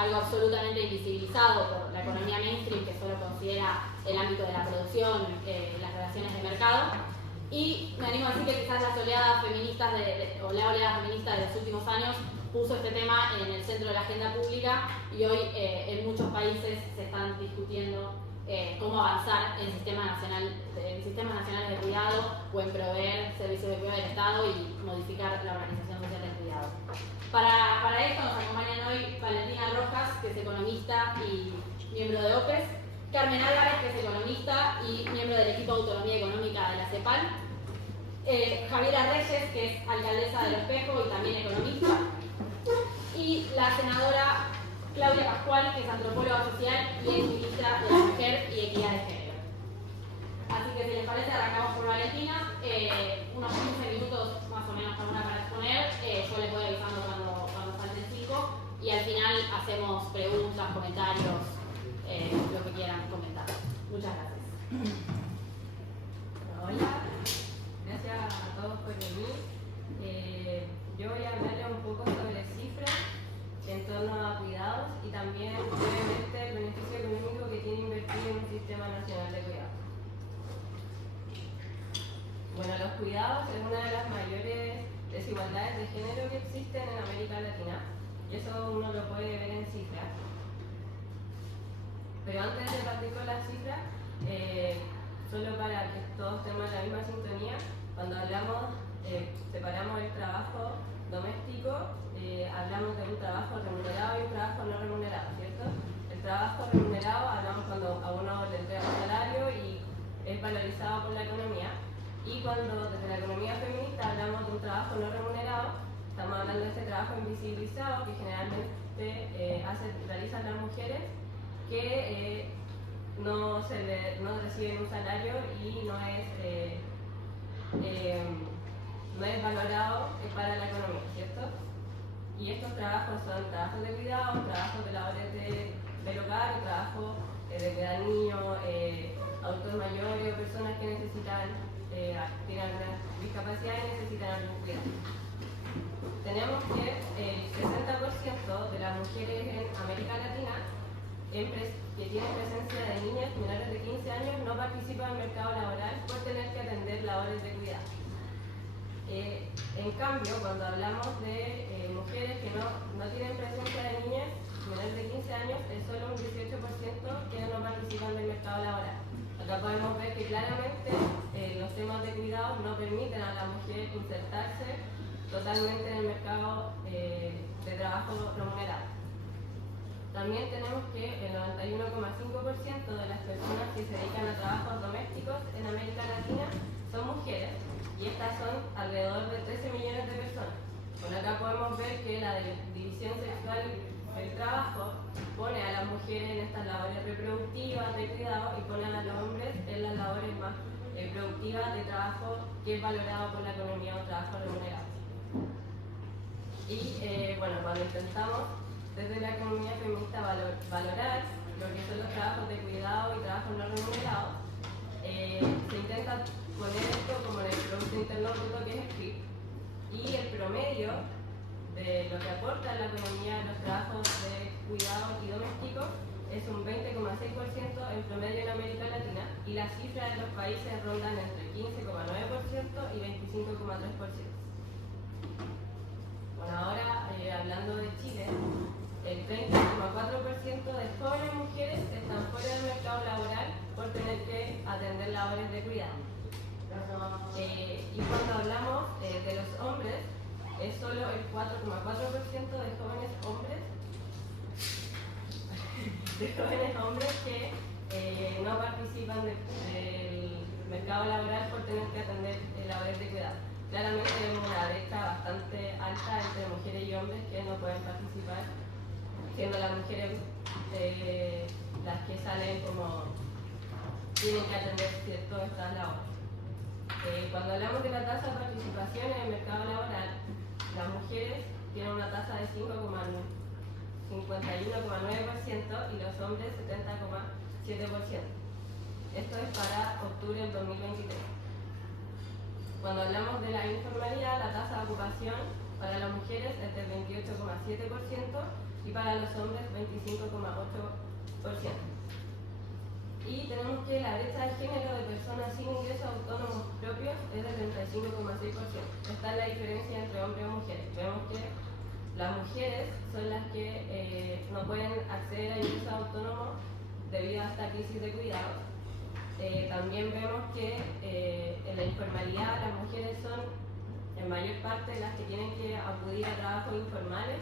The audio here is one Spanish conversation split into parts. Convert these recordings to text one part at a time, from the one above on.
algo absolutamente invisibilizado por la economía mainstream, que solo considera el ámbito de la producción, las relaciones de mercado. Y me animo a decir que quizás las oleadas feministas o la oleada feminista de los últimos años puso este tema en el centro de la agenda pública, y hoy en muchos países se están discutiendo cómo avanzar en sistemas nacionales de cuidado o en proveer servicios de cuidado del Estado y modificar la organización social del cuidado. Para esto nos acompañan hoy Valentina Rojas, que es economista y miembro de OPES, Carmen Álvarez, que es economista y miembro del equipo de autonomía económica de la CEPAL, Javiera Reyes, que es alcaldesa de Lo Espejo y también economista, y la senadora Claudia Pascual, que es antropóloga social y ex ministra de la Mujer y Equidad de Género. Así que si les parece, arrancamos por Valentina, unos 15 minutos más o menos cada una para exponer, yo les voy avisando cuando falten 5, y al final hacemos preguntas, comentarios, lo que quieran comentar. Muchas gracias. Hola, gracias a todos por venir. Yo voy a hablarles un poco sobre cifras en torno a cuidados y también brevemente el beneficio económico que tiene invertir en un sistema nacional de cuidados. Bueno, los cuidados es una de las mayores desigualdades de género que existen en América Latina, y eso uno lo puede ver en cifras. Pero antes de partir con las cifras, solo para que todos estemos en la misma sintonía, cuando hablamos, separamos el trabajo doméstico, hablamos de un trabajo remunerado y un trabajo no remunerado, ¿cierto? El trabajo remunerado hablamos cuando a uno le entrega un salario y es valorizado por la economía, y cuando desde la economía feminista hablamos de un trabajo no remunerado, estamos hablando de este trabajo invisibilizado que generalmente realizan las mujeres que no reciben un salario y no es valorado para la economía, ¿cierto? Y estos trabajos son trabajos de cuidado, trabajos de labores del hogar, trabajos de cuidar niños, adultos mayores o personas que tienen alguna discapacidad y necesitan algún cuidado. Tenemos que el 60% de las mujeres en América Latina que tienen presencia de niñas menores de 15 años no participan en el mercado laboral por tener que atender labores de cuidado. En cambio, cuando hablamos de mujeres que no tienen presencia de niñas menores de 15 años, es solo un 18% que no participan del mercado laboral. Acá podemos ver que claramente los temas de cuidado no permiten a la mujer insertarse totalmente en el mercado de trabajo remunerado. También tenemos que el 91,5% de las personas que se dedican a trabajos domésticos en América Latina son mujeres, y estas son alrededor de 13 millones de personas. Bueno, acá podemos ver que la división sexual del trabajo pone a las mujeres en estas labores reproductivas de cuidado y pone a los hombres en las labores más productivas de trabajo que es valorado por la economía o trabajo remunerado. Y bueno, cuando intentamos desde la economía feminista valorar lo que son los trabajos de cuidado y trabajos no remunerados, se intenta poner esto como en el Producto Interno Bruto, que es el PIB, y el promedio de lo que aporta la economía los trabajos de cuidado y doméstico es un 20,6% en promedio en América Latina, y las cifras de los países rondan entre 15,9% y 25,3%. Bueno, ahora hablando de Chile, el 30,4% de jóvenes mujeres están fuera del mercado laboral por tener que atender labores de cuidado. Y cuando hablamos de los hombres, es solo el 4,4% de jóvenes hombres que no participan del mercado laboral por tener que atender labores de cuidado. Claramente vemos una brecha bastante alta entre mujeres y hombres que no pueden participar, siendo las mujeres las que salen como tienen que atender estas labores. Cuando hablamos de la tasa de participación en el mercado laboral, las mujeres tienen una tasa de 51,9% y los hombres 70,7%. Esto es para octubre del 2023. Cuando hablamos de la informalidad, la tasa de ocupación para las mujeres es del 28,7% y para los hombres 25,8%. Y tenemos que la brecha de género de personas sin ingresos autónomos propios es del 35,6%. Esta es la diferencia entre hombres y mujeres. Vemos que las mujeres son las que no pueden acceder a ingresos autónomos debido a esta crisis de cuidados. También vemos que en la informalidad las mujeres son en mayor parte las que tienen que acudir a trabajos informales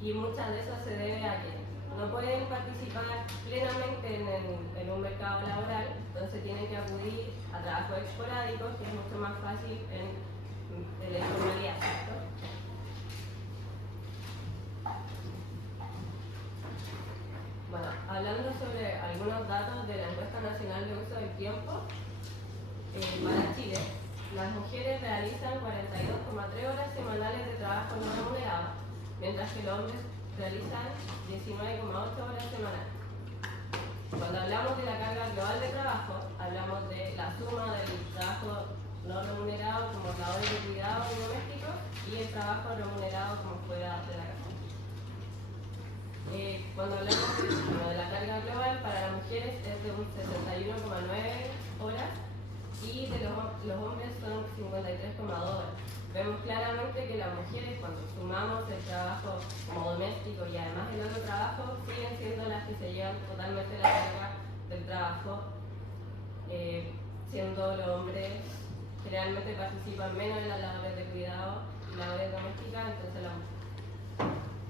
y muchas de esas se debe a que no pueden participar plenamente en un mercado laboral, entonces tienen que acudir a trabajos esporádicos, que es mucho más fácil en la informalidad, ¿cierto? Bueno, hablando sobre algunos datos de la Encuesta Nacional de Uso del Tiempo, para Chile, las mujeres realizan 42,3 horas semanales de trabajo no remunerado, mientras que los hombres realizan 19,8 horas semanales. Cuando hablamos de la carga global de trabajo, hablamos de la suma del trabajo no remunerado como labores de cuidado doméstico y el trabajo remunerado como fuera de la casa. Cuando hablamos de la carga global, para las mujeres es de un 61,9 horas y de los hombres son 53,2 horas. Vemos claramente que las mujeres, cuando sumamos el trabajo como doméstico y además el otro trabajo, siguen siendo las que se llevan totalmente la carga del trabajo, siendo los hombres generalmente participan menos en las labores de cuidado y labores domésticas, entonces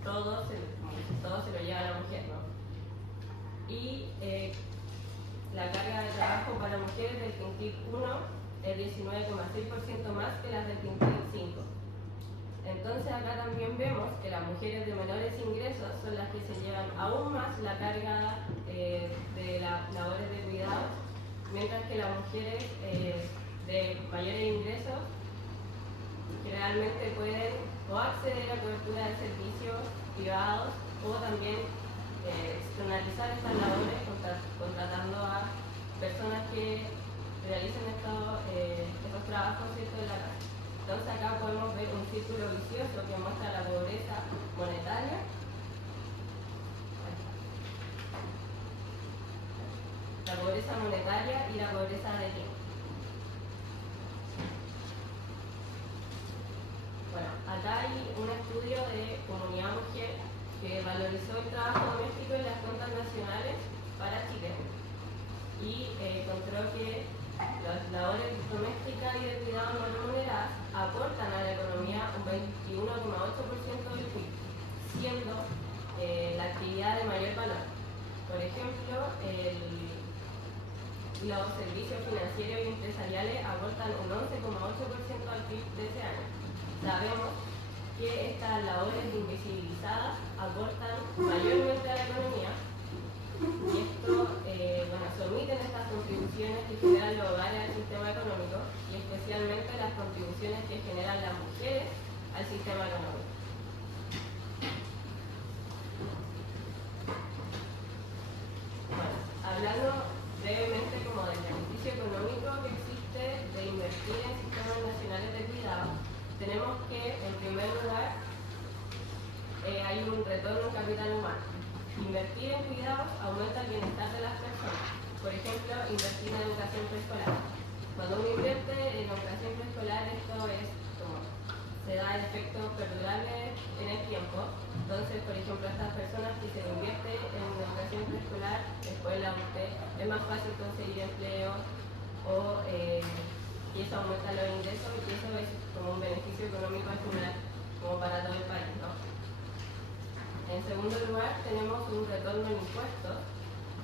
todo se lo lleva a la mujer, ¿no? Y la carga de trabajo para mujeres del quintil 1 es 19,6% más que las del quintil 5. Entonces acá también vemos que las mujeres de menores ingresos son las que se llevan aún más la carga de las labores de cuidado, mientras que las mujeres de mayores ingresos generalmente pueden o acceder a cobertura de servicios privados o también externalizar estas labores contratando a personas que realicen estos trabajos, ¿cierto?, de la casa. Entonces acá podemos ver un círculo vicioso que muestra la pobreza monetaria. La pobreza monetaria y la pobreza de tiempo. Bueno, acá hay un estudio de Comunidad Mujer que valorizó el trabajo doméstico en las cuentas nacionales para Chile y encontró que las labores domésticas y de cuidado no remuneradas aportan a la economía un 21,8% del PIB, siendo la actividad de mayor valor. Por ejemplo, los servicios financieros y empresariales aportan un 11,8% al PIB de ese año. Sabemos que estas labores invisibilizadas aportan mayormente a la economía y esto, se omiten estas contribuciones que generan los hogares al sistema económico y especialmente las contribuciones que generan las mujeres al sistema económico. Bueno, hablando brevemente como del beneficio económico que existe de invertir en sistemas nacionales de cuidado, tenemos que en primer lugar hay un retorno en capital humano. Invertir en cuidados aumenta el bienestar de las personas. Por ejemplo, invertir en educación preescolar. Cuando uno invierte en educación preescolar, esto es como se da el efecto perdurable en el tiempo. Entonces, por ejemplo, estas personas que se invierte en educación preescolar, después la UTE, es más fácil conseguir empleo y eso aumenta los ingresos y eso es como un beneficio económico al final, como para todo el país, ¿no? En segundo lugar, tenemos un retorno en impuestos,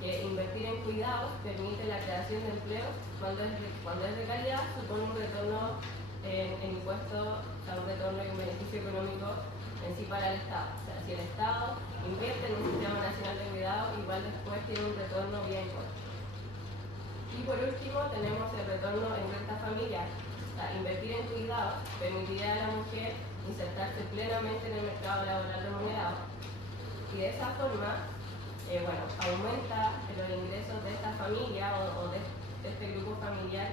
que invertir en cuidados permite la creación de empleos cuando es de calidad, supone un retorno en impuestos, o sea, un retorno y un beneficio económico en sí para el Estado. O sea, si el Estado invierte en un sistema nacional de cuidados, igual después tiene un retorno vía impuestos. Y por último, tenemos el retorno en renta familiar. O sea, invertir en cuidados permitiría a la mujer insertarse plenamente en el mercado laboral remunerado. Y de esa forma, aumenta los ingresos de esta familia o de este grupo familiar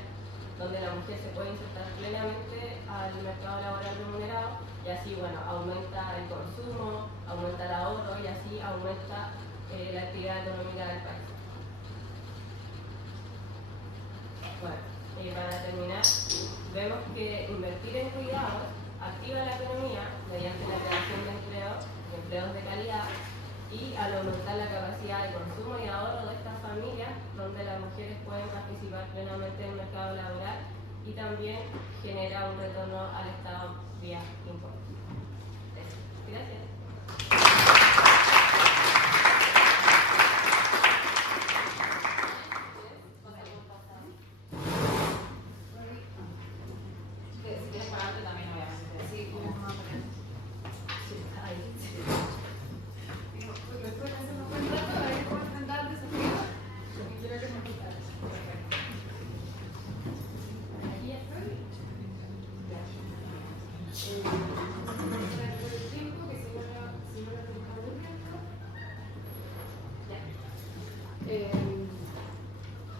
donde la mujer se puede insertar plenamente al mercado laboral remunerado y así, bueno, aumenta el consumo, aumenta el ahorro y así aumenta la actividad económica del país. Bueno, para terminar, vemos que invertir en cuidados activa la economía mediante la creación de empleos de calidad y al aumentar la capacidad de consumo y ahorro de estas familias, donde las mujeres pueden participar plenamente en el mercado laboral y también genera un retorno al Estado vía impuestos. Gracias.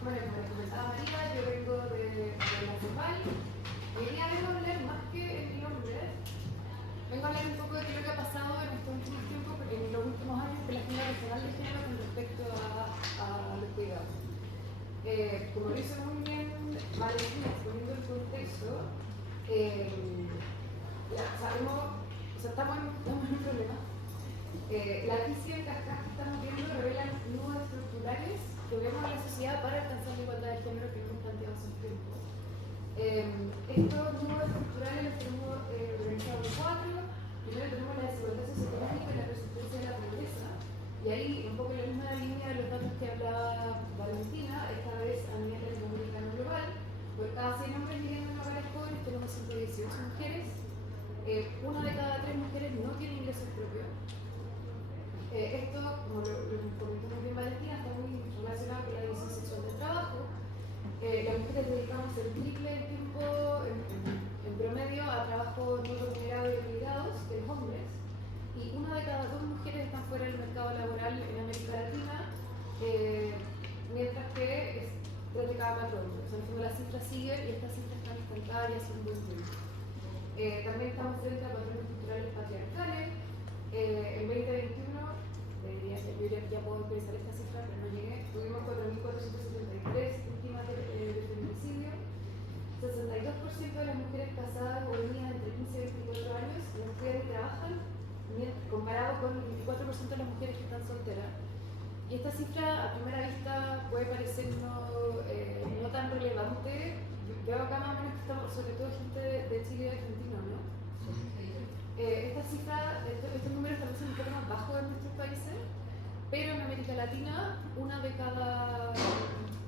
Bueno, como les comentaba María, yo vengo de la CEPAL. Hoy día vengo a hablar más que en mi nombre. Vengo a hablar un poco de lo que ha pasado en estos últimos tiempos, en los últimos años, de la Agenda Regional de Género con respecto a los cuidados. Como lo hizo muy bien Valentina, exponiendo el contexto, ya sabemos, o sea, estamos en un problema. La crisis en cascada que estamos viendo revela nudos estructurales que vemos en la sociedad para alcanzar la igualdad de género que hemos planteado hace un tiempo. Estos nudos estructurales los tenemos organizados en cuatro. Primero tenemos la desigualdad socioeconómica y la persistencia de la pobreza. Y ahí, un poco en la misma línea de los datos que hablaba Valentina, esta vez a nivel latinoamericano global, por cada 100 hombres viviendo en hogares pobres tenemos 118 mujeres. Una de cada 3 mujeres no tiene ingresos propios. Esto, como lo comentó muy bien Valentina, está muy relacionado con la división sexual del trabajo. Las mujeres dedicamos el triple del tiempo en promedio a trabajo no remunerado y de cuidados que los hombres. Y una de cada 2 mujeres están fuera del mercado laboral en América Latina, mientras que es 3 de cada 4 hombres. O sea, en el fondo las cifras siguen y estas cifras están estancadas y hace un buen tiempo. También estamos frente a patrones culturales patriarcales. En 2021, yo ya puedo utilizar esta cifra, pero no llegué, tuvimos 4.473 víctimas de feminicidio. 62% de las mujeres casadas o niñas entre 15 y 24 años no estudian y trabajan, comparado con el 24% de las mujeres que están solteras. Y esta cifra a primera vista puede parecer no tan relevante. Yo acá más o menos que estamos, sobre todo gente de Chile y de Argentina, ¿no? Esta cifra, estos números también son un poco más bajos en nuestros países, pero en América Latina, o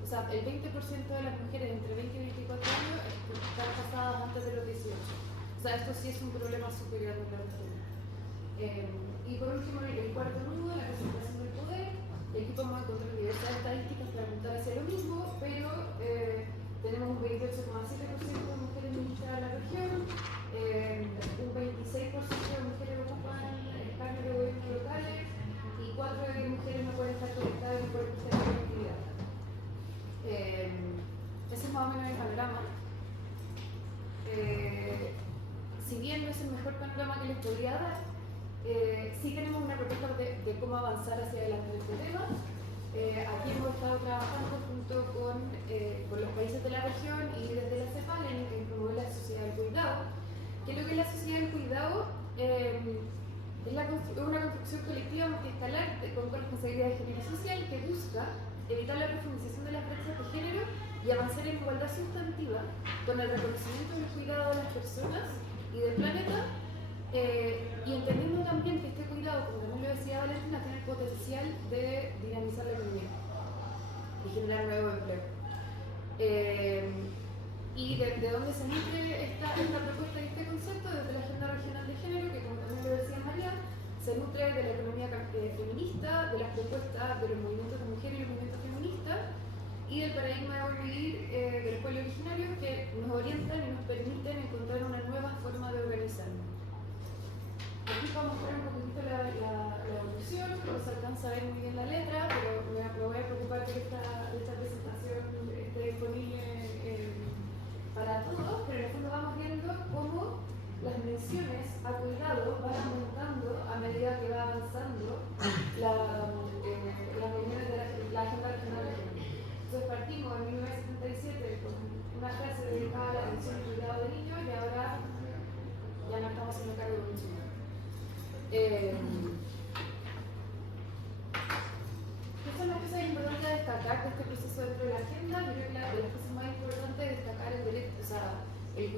sea, el 20% de las mujeres entre 20 y 24 años están casadas antes de los 18. O sea, esto sí es un problema súper grande para nosotros. Y por último, el cuarto nudo, la concentración del poder. Y aquí podemos encontrar diversas estadísticas para apuntar hacia lo mismo, pero tenemos un 28,7% de mujeres ministras de la región, un 26% de mujeres ocupan escaños de gobierno locales y 4 de 10 mujeres no pueden estar conectadas y no pueden estar en actividad. Ese es más o menos el panorama. Si bien no es el mejor panorama que les podría dar, sí tenemos una propuesta de cómo avanzar hacia adelante en este tema. Aquí hemos estado trabajando junto con los países de la región y desde la CEPAL en promover la sociedad del cuidado. ¿Qué es lo que es la sociedad del cuidado? Es una construcción colectiva multiescalar con responsabilidad de género social que busca evitar la profundización de las brechas de género y avanzar en igualdad sustantiva con el reconocimiento del cuidado de las personas y del planeta, y entendiendo también que este cuidado, como también lo decía Valentina, tiene el potencial de dinamizar la economía y generar nuevos empleos. Y de dónde se nutre esta propuesta y este concepto, desde la Agenda Regional de Género, que como también lo decía María, se nutre de la economía feminista, de las propuestas de los movimientos de mujeres y los movimientos feministas, y del paradigma de hoy vivir de los pueblos originarios que nos orientan y nos permiten encontrar una nueva forma de organizarnos. Aquí vamos a ver un poquito la evolución, no se alcanza a ver muy bien la letra, pero me voy a preocupar de que esta presentación esté disponible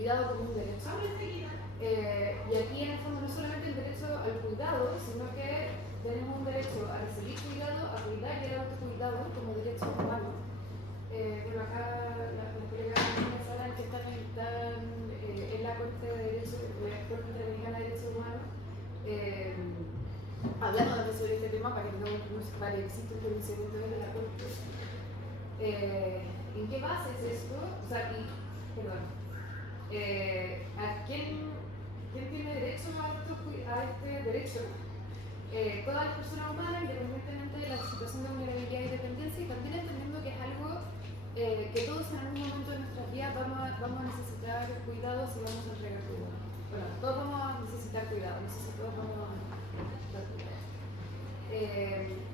cuidado como un derecho. Y aquí en el fondo no solamente el derecho al cuidado, sino que tenemos un derecho a recibir cuidado, a cuidar y al autocuidado como derecho humano. Bueno, acá las colegas saben que están en la Corte Interamericana de Derechos Humanos hablando también sobre este tema para que tengamos para que exista un pronunciamiento de la Corte. ¿En qué base es esto? O sea, perdón. ¿A quién tiene derecho a este derecho? Todas las personas humanas, independientemente de la situación de vulnerabilidad y dependencia, y también entendiendo que es algo que todos en algún momento de nuestras vidas vamos a necesitar cuidados y vamos a entregar cuidado. Bueno, todos vamos a necesitar cuidado, no sé si todos vamos a necesitar cuidado.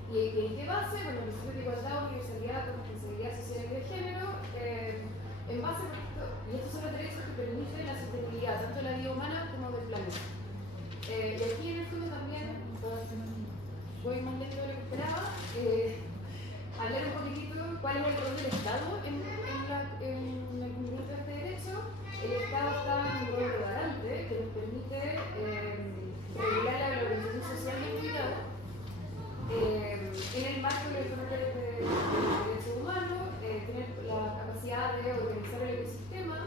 ¿Y en qué base? Bueno, el principio de igualdad, universalidad, responsabilidad social y de género, en base a esto, y estos son los derechos que permiten la sostenibilidad tanto de la vida humana como del planeta. Y aquí en el fondo también, voy más lento de lo que esperaba, hablar un poquitito cuál es el rol del Estado en el cumplimiento de este derecho. El Estado está en un rol de garante que nos permite regular la valorización social del cuidado en el marco de los derechos humanos, tener la capacidad de organizar el ecosistema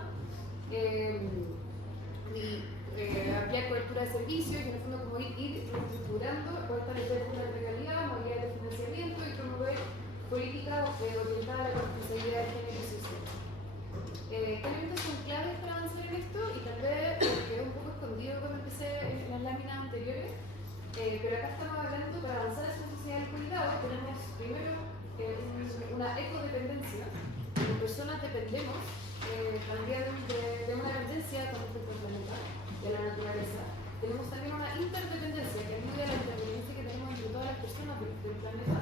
y ampliar cobertura de servicios y en el fondo como ir estructurando o establecer una legalidad, modalidad de financiamiento y promover políticas orientadas a la responsabilidad de género y social. ¿Qué elementos son claves para avanzar en esto? Y tal vez quedó un poco escondido cuando empecé en las láminas anteriores, pero acá estamos hablando para avanzar en esta sociedad del cuidado. Tenemos primero una ecodependencia, como personas dependemos también de una dependencia con respecto al planeta, de la naturaleza. Tenemos también una interdependencia que alude a la interdependencia que tenemos entre todas las personas del planeta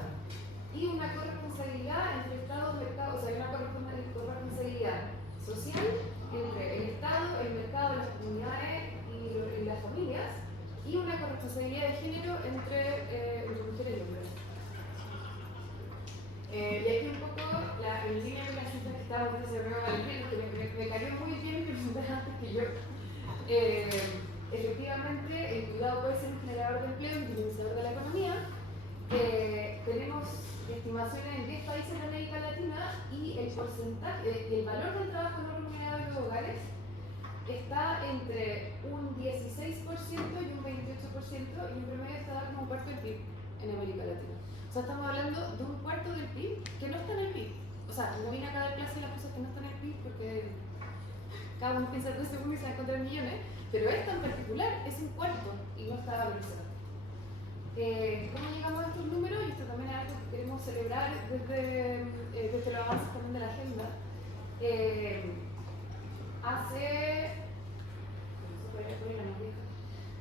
y una corresponsabilidad entre Estado y mercado, o sea, una corresponsabilidad social entre el Estado, el mercado, las comunidades y las familias, y una corresponsabilidad de género entre mujeres y hombres. Y aquí un poco, en línea con las citas que estábamos diciendo, que me cayó muy bien que preguntaran antes que yo. Efectivamente, el cuidado puede ser un generador de empleo y un dinamizador de la economía. Tenemos estimaciones en 10 países de América Latina y el porcentaje, el valor del trabajo no remunerado en los hogares está entre un 16% y un 28% y en promedio está como un cuarto del PIB en América Latina. O sea, estamos hablando de un cuarto del PIB que no está en el PIB. O sea, no vine acá a dar clase las cosas que no están en el PIB porque cada uno piensa 3 segundos y se va a encontrar millones, pero esta en particular es un cuarto y no está valorizada. ¿Cómo llegamos a estos números? Y esto también es algo que queremos celebrar desde los avances también de la agenda.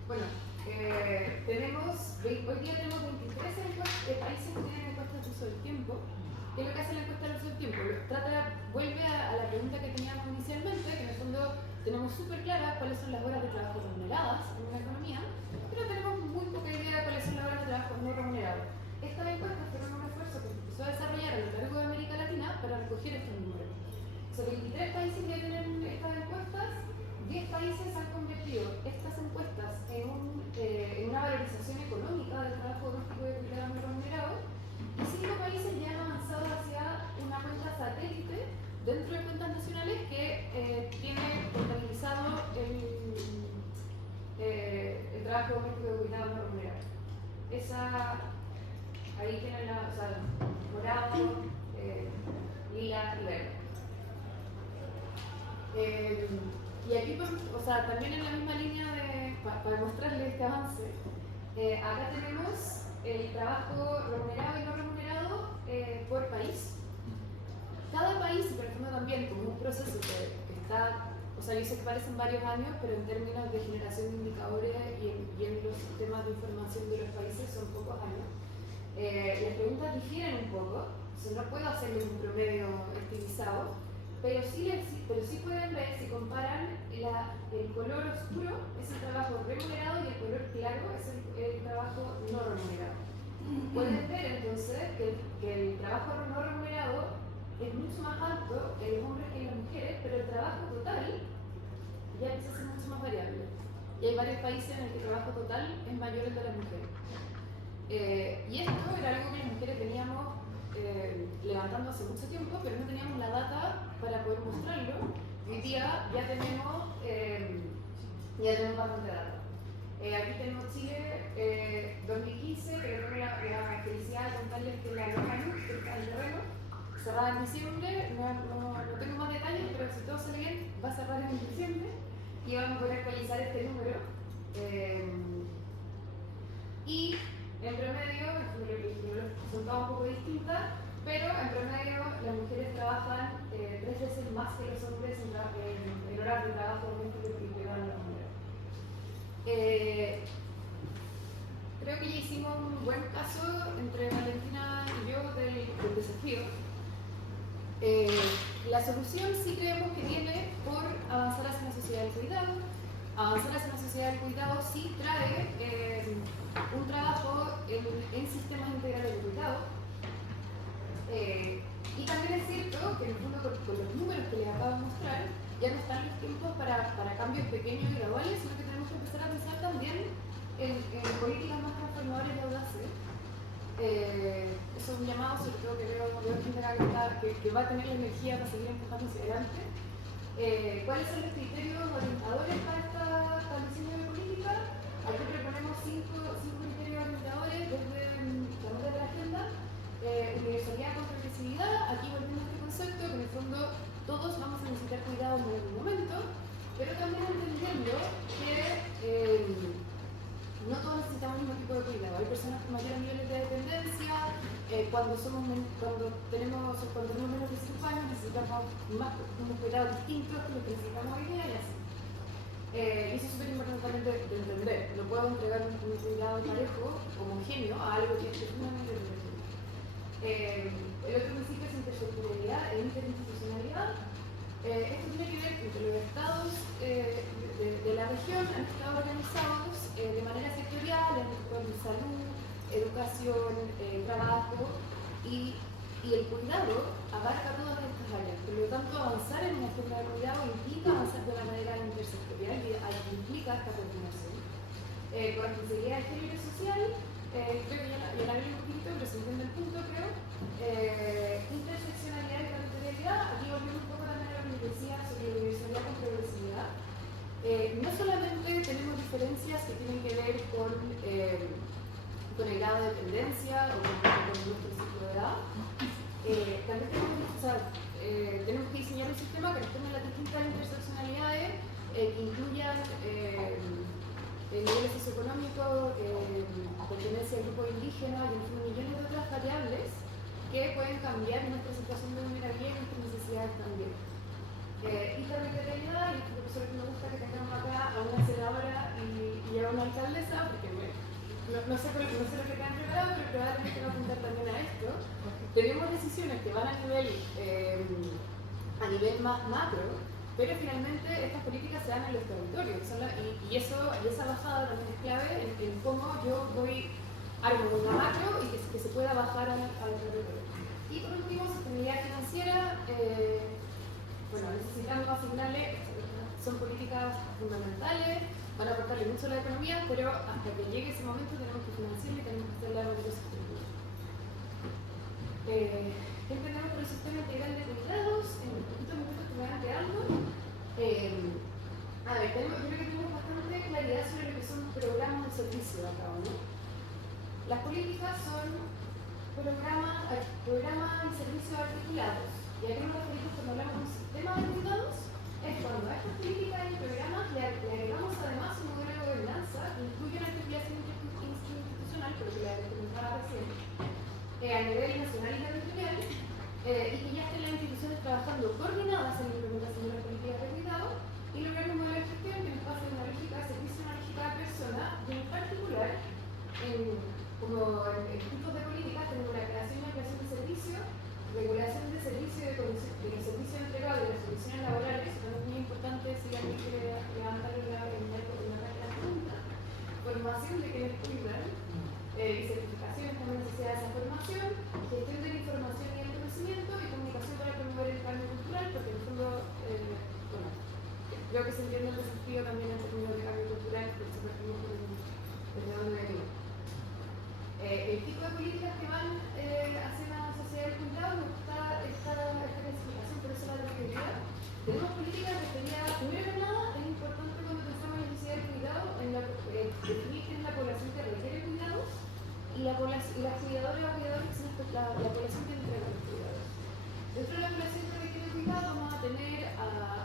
Bueno, hoy día tenemos 23 países que tienen encuestas de uso del tiempo. ¿Qué es lo que hace la encuesta de uso del tiempo? Vuelve a la pregunta que teníamos inicialmente, que en el fondo tenemos súper claras cuáles son las horas de trabajo remuneradas en una economía, pero tenemos muy poca idea de cuáles son las horas de trabajo no remuneradas. Estas encuestas fueron un esfuerzo que se empezó a desarrollar a lo largo de América Latina para recoger estos números. O sea, 23 países ya tienen estas encuestas, 10 países han convertido estas encuestas en una valorización económica del trabajo doméstico de cuidado no remunerado, y 5 países ya han avanzado hacia una cuenta satélite dentro de cuentas nacionales que tiene contabilizado el trabajo doméstico de cuidado no remunerado. Ahí tienen morado, lila y verde. Y aquí, también en la misma línea para mostrarles este avance, acá tenemos el trabajo remunerado y no remunerado por país. Cada país, y por ejemplo también como un proceso que está, yo sé que parecen varios años, pero en términos de generación de indicadores y en los sistemas de información de los países son pocos años. Las preguntas difieren un poco, no puedo hacerle un promedio estilizado, pero sí pueden ver, si comparan el color oscuro es el trabajo remunerado y el color claro es el trabajo no remunerado. Pueden ver entonces que el trabajo no remunerado es mucho más alto en los hombres que en las mujeres, pero el trabajo total ya empieza a ser mucho más variable. Y hay varios países en el que el trabajo total es mayor el de las mujeres. Y esto era algo que las mujeres veníamos levantando hace mucho tiempo, pero no teníamos la data para poder mostrarlo. Hoy día ya tenemos bastante data. Aquí tenemos Chile 2015, pero tengo la felicidad de contarles que la Lojanu, que está en el terreno, cerrada en diciembre, no tengo más detalles, pero si todo sale bien, va a cerrar en diciembre y vamos a poder actualizar este número. Y en promedio, lo resultado un poco distinta, pero en promedio las mujeres trabajan 3 veces más que los hombres en horas de trabajo doméstico que ganan las mujeres. Creo que ya hicimos un buen caso entre Valentina y yo del desafío. La solución sí creemos que viene por avanzar hacia una sociedad del cuidado. Avanzar hacia una sociedad del cuidado sí trae un trabajo en sistemas integrales de cuidado. Y también es cierto que en el fondo con los números que les acabo de mostrar ya no están los tiempos para cambios pequeños y graduales, sino que tenemos que empezar a pensar también en políticas más transformadoras y audaces. Eso es un llamado, sobre todo que veo gente acá que va a tener la energía para seguir empujando hacia adelante. ¿Cuáles son los criterios orientadores para el diseño de política? Aquí proponemos cinco criterios orientadores desde la nota de la agenda. Universalidad con progresividad, aquí volvemos a este concepto que en el fondo todos vamos a necesitar cuidado en algún momento, pero también entendiendo que no todos necesitamos el mismo tipo de cuidado. Hay personas con mayores niveles de dependencia, cuando tenemos menos de 5 años necesitamos unos cuidados distintos que los que necesitamos hoy día y así. Y eso es súper importante también de entender. No puedo entregar un cuidado parejo, homogéneo, a algo que es profundamente diferente. El otro principio es intersectorialidad e interinstitucionalidad. Esto tiene que ver con que los estados de la región han estado organizados de manera sectorial en de salud, educación, trabajo y el cuidado abarca todas estas áreas. Por lo tanto, avanzar en una forma de cuidado implica avanzar de una manera intersectorial y implica esta coordinación. Con responsabilidad de género y social, creo que ya la hablé un poquito, pero se entiende el punto, creo. Interseccionalidad y territorialidad, aquí volvemos un poco también a lo que decía sobre la universalidad con progresividad. No solamente tenemos diferencias que tienen que ver con el grado de dependencia o con nuestro ciclo de edad, también tenemos que diseñar un sistema que responda a las distintas interseccionalidades que incluyan niveles socioeconómicos, pertenencia al grupo indígena y millones de otras variables que pueden cambiar nuestra situación de vulnerabilidad y nuestras necesidades también. Y territorialidad, y por eso me gusta que tengamos acá a una senadora y a una alcaldesa, porque no sé lo que te han preparado, pero probablemente va a apuntar también a esto. Tenemos decisiones que van a nivel más macro, pero finalmente estas políticas se dan en los territorios y esa bajada también es clave en cómo yo voy armo una macro y que se pueda bajar al territorio. Y por último, sostenibilidad financiera. Necesitamos asignarle, son políticas fundamentales, van a aportarle mucho a la economía, pero hasta que llegue ese momento tenemos que financiarle y tenemos que hacer la recursos sostenibles. ¿Qué entendemos por el sistema integral de cuidados? En los poquitos minutos que me van quedando. Yo creo que tenemos bastante claridad sobre lo que son programas de servicio acá, ¿no? Las políticas son programas y servicios articulados. Y aquí nos referimos cuando hablamos de un sistema de cuidados, es cuando a estas políticas y programas le agregamos además un modelo de gobernanza que incluye una articulación institucional, por lo que la comentaba recién, a nivel nacional y territorial, y que ya estén las instituciones trabajando coordinadas en la implementación de las políticas de cuidado y lograr un modelo de gestión que nos pase de una lógica de servicio a una lógica de persona, y en particular, como en tipos de políticas tenemos la creación y ampliación de servicios, regulación de servicios de los servicios entregados y las condiciones laborales, eso es muy importante si alguien quiere levantar en la pregunta, formación de quienes cuidan, y certificaciones también asociadas a esa formación, gestión de la información y el conocimiento y comunicación para promover el cambio cultural, porque en el fondo creo que se entiende el desafío también en términos de cambio cultural, porque se partimos desde donde venimos. El tipo de políticas que van hacia una sociedad del cuidado, me gusta esta clasificación, por eso la requería. Tenemos políticas referidas, primero que nada, es importante cuando pensamos en la sociedad del cuidado, definir qué es la población que requiere cuidados y las cuidadoras o cuidadores que son la población que entrega los cuidados. Dentro de la población que requiere cuidado vamos a tener a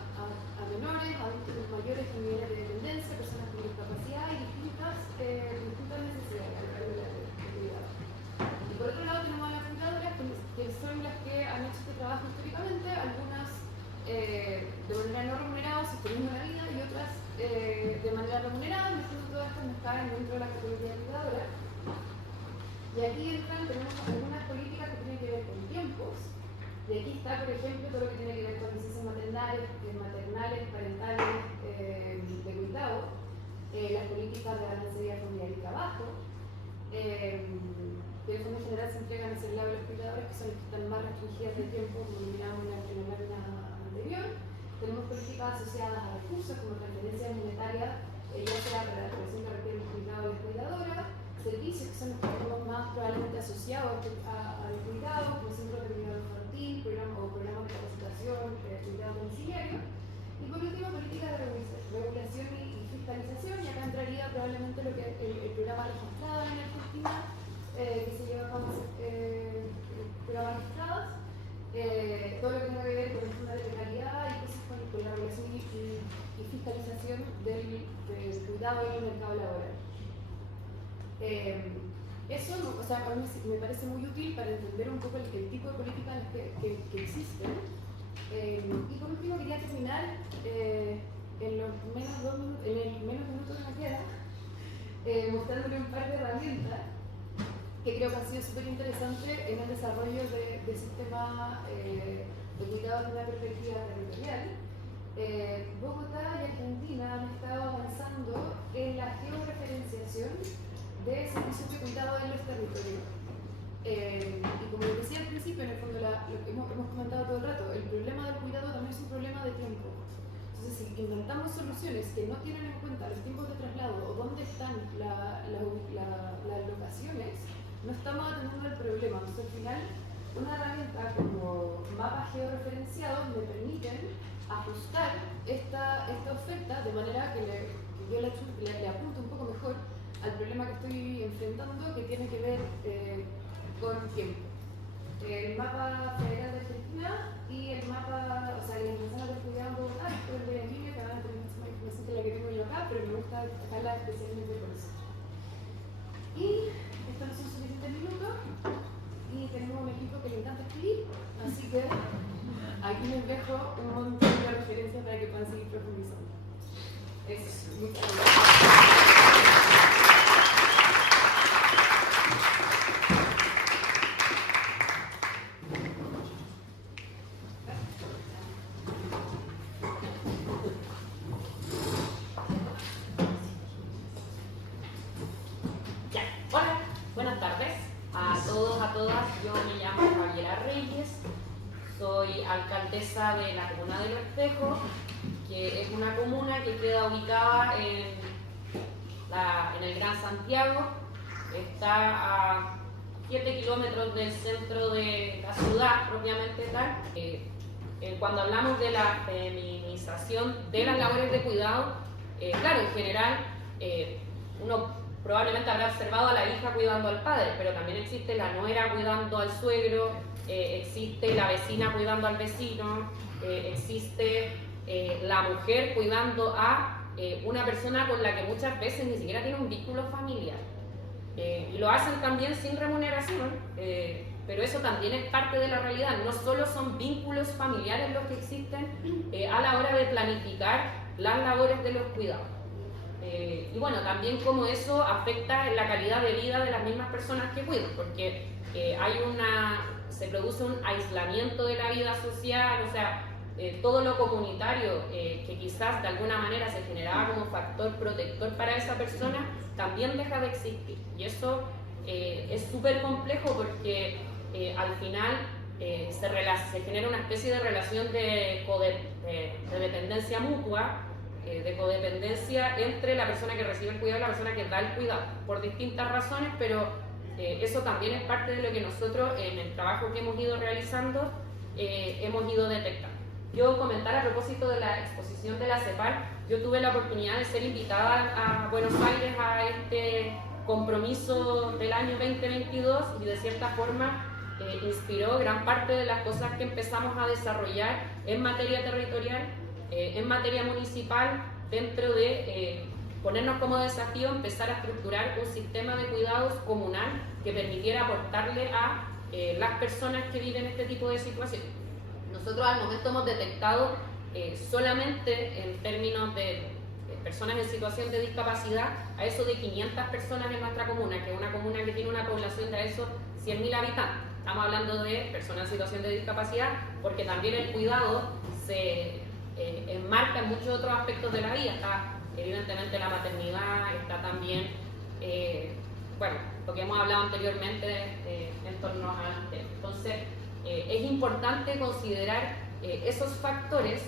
menores, adultos mayores con niveles de dependencia, personas con discapacidad y distintas necesidades a lo largo de cuidado. Y por otro lado tenemos a las cuidadoras que son las que han hecho este trabajo históricamente, algunas de manera no remunerada, sosteniendo la vida, y otras de manera remunerada, y todas estas nos caen dentro de la categoría de cuidadora. Y aquí tenemos algunas políticas que tienen que ver con tiempos. Y aquí está, por ejemplo, todo lo que tiene que ver con licencias maternales, parentales, de cuidado, las políticas de balance de vida familiar y trabajo, que en fondo general se entregan hacia el lado de los cuidadores, que son las que están más restringidas de tiempo, como miramos en la lámina anterior. Tenemos políticas asociadas a recursos, como transferencias monetarias, ya sea para la población que requiere el cuidado de la cuidadora, servicios que son los que tenemos más probablemente asociados al cuidado, como centros de cuidado infantil, programas de capacitación, cuidado domiciliario. Y por último, políticas de regulación y fiscalización, y acá entraría probablemente lo que el programa registrado en Argentina, que se lleva a cabo programas registrados, todo lo que tenga que ver con el tema de calidad y cosas con la regulación y fiscalización del cuidado en el mercado laboral. Eso, o sea, a mí me parece muy útil para entender un poco el tipo de políticas que existen. Y por último quería terminar en el menos minutos que me queda, mostrándole un par de herramientas que creo que han sido súper interesantes en el desarrollo de sistemas de cuidado desde una perspectiva territorial. Bogotá y Argentina han estado avanzando en la georreferenciación de servicios de cuidado en los territorios. Y como decía al principio, en el fondo, lo que hemos comentado todo el rato, el problema del cuidado también es un problema de tiempo. Entonces, si inventamos soluciones que no tienen en cuenta los tiempos de traslado o dónde están las locaciones, no estamos atendiendo el problema. Entonces, al final, una herramienta como mapas georreferenciados me permiten ajustar esta oferta de manera que yo le apunte un poco mejor al problema que estoy enfrentando, que tiene que ver con tiempo. El mapa federal de Argentina y el mapa, o sea, la información del cuidado en Bogotá, esto es de línea, que van a tener más información que la que tengo yo acá, pero me gusta destacarla especialmente por eso. Y estos no son suficientes minutos, y tenemos un equipo que le encanta escribir, así que aquí les dejo un montón de referencias para que puedan seguir profundizando. Eso, muchas gracias. Alcaldesa de la comuna de Los Espejos, que es una comuna que queda ubicada en el Gran Santiago, está a 7 kilómetros del centro de la ciudad propiamente tal. Cuando hablamos de la feminización de las labores de cuidado, claro, en general uno probablemente habrá observado a la hija cuidando al padre, pero también existe la nuera cuidando al suegro, existe la vecina cuidando al vecino, existe la mujer cuidando a una persona con la que muchas veces ni siquiera tiene un vínculo familiar. Y lo hacen también sin remuneración, pero eso también es parte de la realidad. No solo son vínculos familiares los que existen a la hora de planificar las labores de los cuidados. Y bueno, también cómo eso afecta en la calidad de vida de las mismas personas que cuidan, porque se produce un aislamiento de la vida social, o sea, todo lo comunitario que quizás de alguna manera se generaba como factor protector para esa persona, también deja de existir. Y eso es súper complejo porque al final se genera una especie de relación de dependencia mutua, de codependencia entre la persona que recibe el cuidado y la persona que da el cuidado, por distintas razones, pero eso también es parte de lo que nosotros en el trabajo que hemos ido realizando hemos ido detectando. Yo comentar a propósito de la exposición de la CEPAL, yo tuve la oportunidad de ser invitada a Buenos Aires a este compromiso del año 2022 y de cierta forma inspiró gran parte de las cosas que empezamos a desarrollar en materia territorial, en materia municipal, dentro de ponernos como desafío empezar a estructurar un sistema de cuidados comunal que permitiera aportarle a las personas que viven este tipo de situaciones. Nosotros al momento hemos detectado solamente en términos de personas en situación de discapacidad a eso de 500 personas en nuestra comuna, que es una comuna que tiene una población de esos 100.000 habitantes. Estamos hablando de personas en situación de discapacidad porque también el cuidado se enmarca en muchos otros aspectos de la vida. Está evidentemente la maternidad, está también, bueno, lo que hemos hablado anteriormente en torno al tema. Entonces, es importante considerar esos factores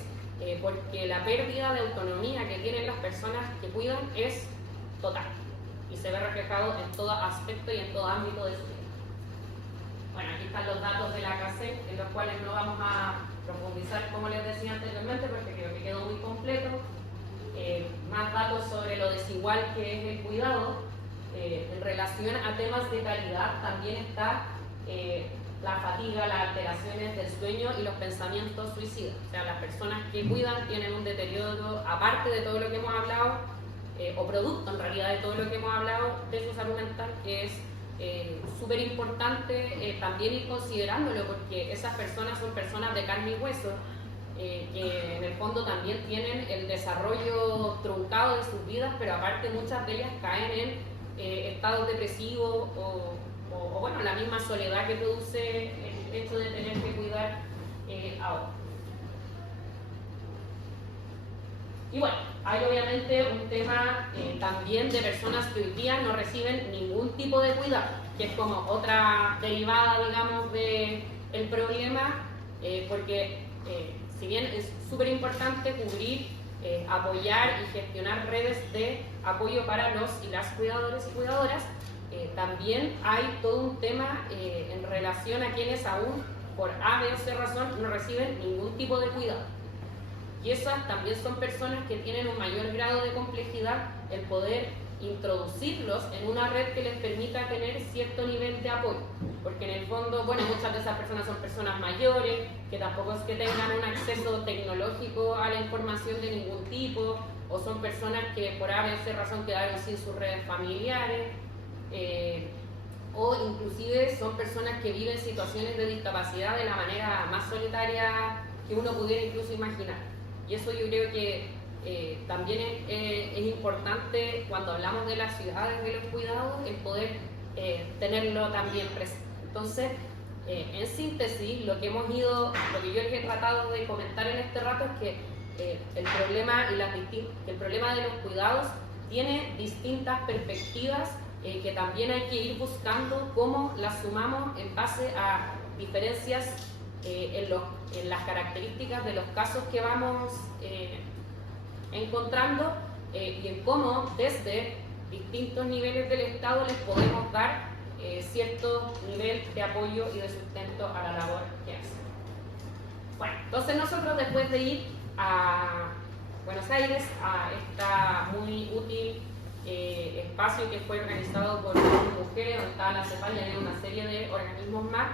porque la pérdida de autonomía que tienen las personas que cuidan es total y se ve reflejado en todo aspecto y en todo ámbito de su vida. Bueno, aquí están los datos de la CACEC, en los cuales no vamos a profundizar, como les decía anteriormente, porque creo que quedó muy completo. Más datos sobre lo desigual que es el cuidado. En relación a temas de calidad también está la fatiga, las alteraciones del sueño y los pensamientos suicidas. O sea, las personas que cuidan tienen un deterioro, aparte de todo lo que hemos hablado, o producto en realidad de todo lo que hemos hablado de su salud mental, que es súper importante también ir considerándolo, porque esas personas son personas de carne y hueso, que en el fondo también tienen el desarrollo truncado de sus vidas, pero aparte muchas de ellas caen en estados depresivos o bueno, la misma soledad que produce el hecho de tener que cuidar a otros. Y bueno, hay obviamente un tema también de personas que hoy día no reciben ningún tipo de cuidado, que es como otra derivada, digamos, del problema, porque si bien es súper importante cubrir, apoyar y gestionar redes de apoyo para los y las cuidadores y cuidadoras, también hay todo un tema en relación a quienes aún por A, B o C razón no reciben ningún tipo de cuidado. Y esas también son personas que tienen un mayor grado de complejidad el poder introducirlos en una red que les permita tener cierto nivel de apoyo. Porque en el fondo, bueno, muchas de esas personas son personas mayores, que tampoco es que tengan un acceso tecnológico a la información de ningún tipo, o son personas que por A, B o C razón quedaron sin sus redes familiares, o inclusive son personas que viven situaciones de discapacidad de la manera más solitaria que uno pudiera incluso imaginar. Y eso yo creo que también es importante cuando hablamos de las ciudades de los cuidados, el poder tenerlo también presente. Entonces, en síntesis, lo que yo les he tratado de comentar en este rato es que el problema de los cuidados tiene distintas perspectivas que también hay que ir buscando cómo las sumamos en base a diferencias en las características de los casos que vamos encontrando y en cómo desde distintos niveles del Estado les podemos dar cierto nivel de apoyo y de sustento a la labor que hacen. Bueno, entonces nosotros después de ir a Buenos Aires, a esta muy útil espacio que fue organizado por mujeres, donde estaba la CEPAL y había una serie de organismos más,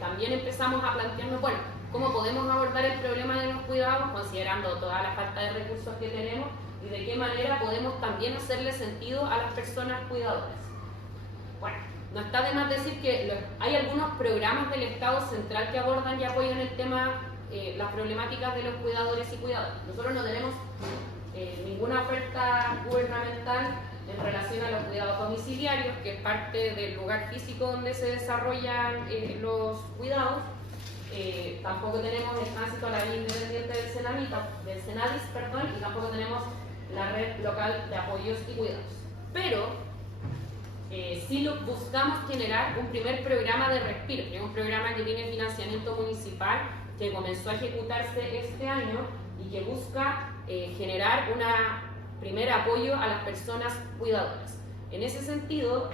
también empezamos a plantearnos, bueno, cómo podemos abordar el problema de los cuidados considerando toda la falta de recursos que tenemos y de qué manera podemos también hacerle sentido a las personas cuidadoras. Bueno, no está de más decir que hay algunos programas del Estado central que abordan y apoyan el tema, las problemáticas de los cuidadores y cuidadoras. Nosotros no tenemos ninguna oferta gubernamental en relación a los cuidados domiciliarios, que es parte del lugar físico donde se desarrollan los cuidados. Tampoco tenemos el tránsito a la vía independiente del Senadis, y tampoco tenemos la red local de apoyos y cuidados. Pero sí buscamos generar un primer programa de respiro, que es un programa que tiene financiamiento municipal, que comenzó a ejecutarse este año y que busca generar un primer apoyo a las personas cuidadoras. En ese sentido,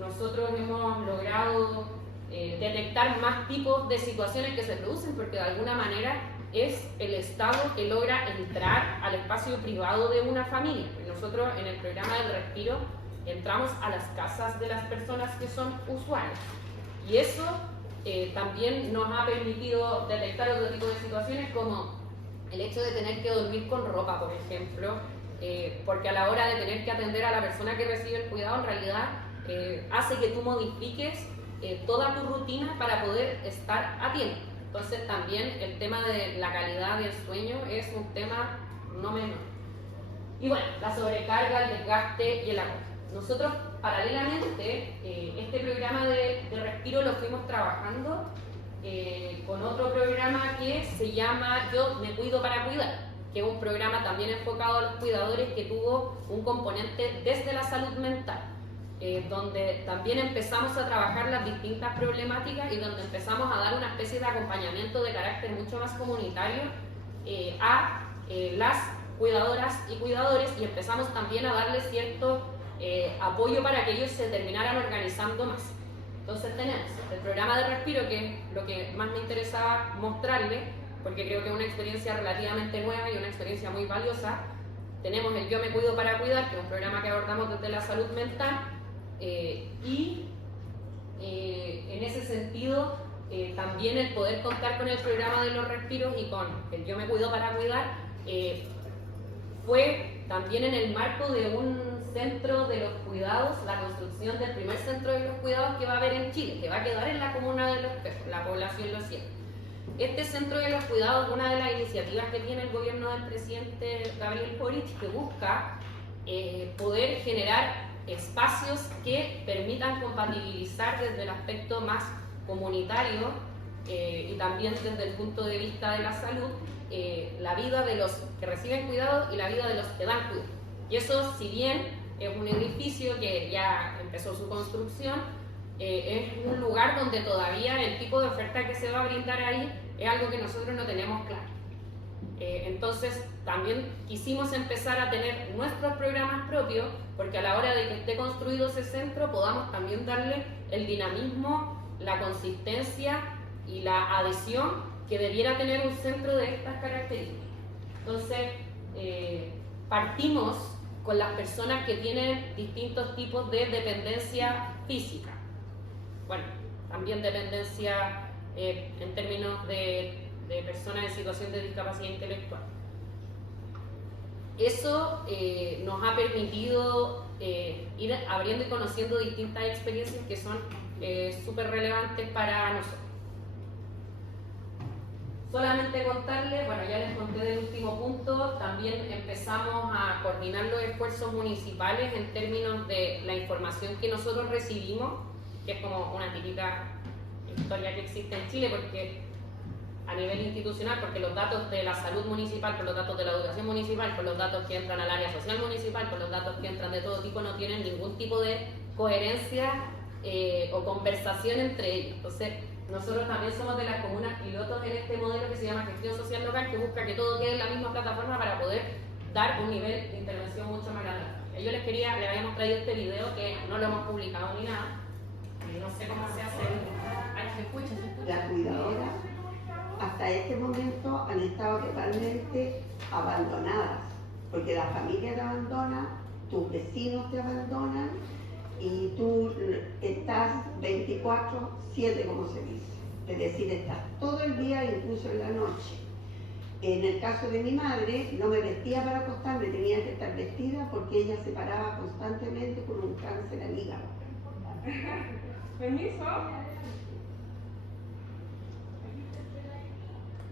nosotros hemos logrado detectar más tipos de situaciones que se producen, porque de alguna manera es el Estado que logra entrar al espacio privado de una familia. Nosotros en el programa del respiro entramos a las casas de las personas que son usuarios, y eso también nos ha permitido detectar otro tipo de situaciones, como el hecho de tener que dormir con ropa, por ejemplo, porque a la hora de tener que atender a la persona que recibe el cuidado, en realidad hace que tú modifiques toda tu rutina para poder estar a tiempo. Entonces también el tema de la calidad del sueño es un tema no menor. Y bueno, la sobrecarga, el desgaste y el agobio. Nosotros paralelamente este programa de respiro lo fuimos trabajando con otro programa que se llama Yo me cuido para cuidar, que es un programa también enfocado a los cuidadores, que tuvo un componente desde la salud mental, donde también empezamos a trabajar las distintas problemáticas y donde empezamos a dar una especie de acompañamiento de carácter mucho más comunitario a las cuidadoras y cuidadores, y empezamos también a darles cierto apoyo para que ellos se terminaran organizando más. Entonces tenemos el programa de respiro, que es lo que más me interesaba mostrarle, porque creo que es una experiencia relativamente nueva y una experiencia muy valiosa. Tenemos el Yo me cuido para cuidar, que es un programa que abordamos desde la salud mental, y en ese sentido también el poder contar con el programa de los respiros y con el Yo me cuido para cuidar fue también en el marco de un centro de los cuidados, la construcción del primer centro de los cuidados que va a haber en Chile, que va a quedar en la comuna de Los Pejos, la población lo siente. Este centro de los cuidados es una de las iniciativas que tiene el gobierno del presidente Gabriel Boric, que busca poder generar espacios que permitan compatibilizar desde el aspecto más comunitario y también desde el punto de vista de la salud, la vida de los que reciben cuidado y la vida de los que dan cuidado. Y eso, si bien es un edificio que ya empezó su construcción, es un lugar donde todavía el tipo de oferta que se va a brindar ahí es algo que nosotros no tenemos claro. Entonces también quisimos empezar a tener nuestros programas propios, porque a la hora de que esté construido ese centro podamos también darle el dinamismo, la consistencia y la adhesión que debiera tener un centro de estas características. Entonces partimos con las personas que tienen distintos tipos de dependencia física, bueno, también dependencia en términos de personas en situación de discapacidad intelectual. Eso nos ha permitido ir abriendo y conociendo distintas experiencias que son súper relevantes para nosotros. Solamente contarles, bueno, ya les conté del último punto, también empezamos a coordinar los esfuerzos municipales en términos de la información que nosotros recibimos, que es como una típica historia que existe en Chile, porque a nivel institucional, porque los datos de la salud municipal, con los datos de la educación municipal, con los datos que entran al área social municipal, con los datos que entran de todo tipo, no tienen ningún tipo de coherencia o conversación entre ellos. Entonces, nosotros también somos de las comunas pilotos en este modelo que se llama gestión social local, que busca que todo quede en la misma plataforma para poder dar un nivel de intervención mucho más grande. Yo les habíamos traído este video que no lo hemos publicado ni nada, y no sé cómo se hace. Ay, se escucha. Las cuidadoras hasta este momento han estado totalmente abandonadas, porque la familia te abandona, tus vecinos te abandonan y tú estás 24/7, como se dice. Es decir, estás todo el día, incluso en la noche. En el caso de mi madre, no me vestía para acostarme, tenía que estar vestida porque ella se paraba constantemente con un cáncer al hígado. ¿Permiso?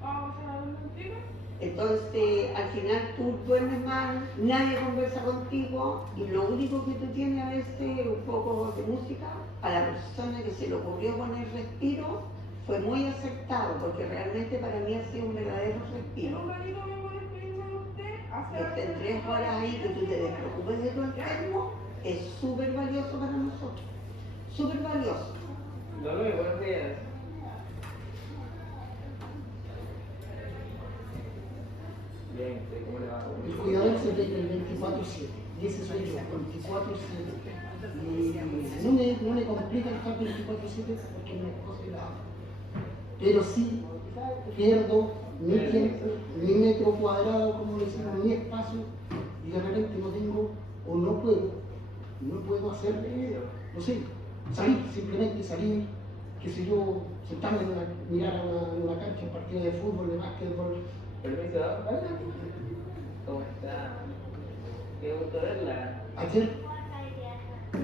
¿Vamos a hablar contigo? Entonces, al final tú duermes mal, nadie conversa contigo y lo único que tú tienes a veces es un poco de música. A la persona que se le ocurrió poner respiro fue muy acertado, porque realmente para mí ha sido un verdadero respiro. Estén 3 horas ahí que tú te despreocupes de tu enfermo es súper valioso para nosotros, súper valioso. Don Luis, buenos días. Bien, ¿cómo le va? El cuidador se ve el 24/7 y ese soy yo, 24/7. Y no me complica estar 24/7 porque mi esposa la ama. Pero sí pierdo mi tiempo, mi metro cuadrado, como decimos, mi espacio, y de repente no tengo o no puedo hacer, no sé, salir, simplemente salir, qué sé yo, sentarme mirar a una cancha, un partido de fútbol, de básquetbol. Permiso, ¿cómo está? Qué gusto verla. Ayer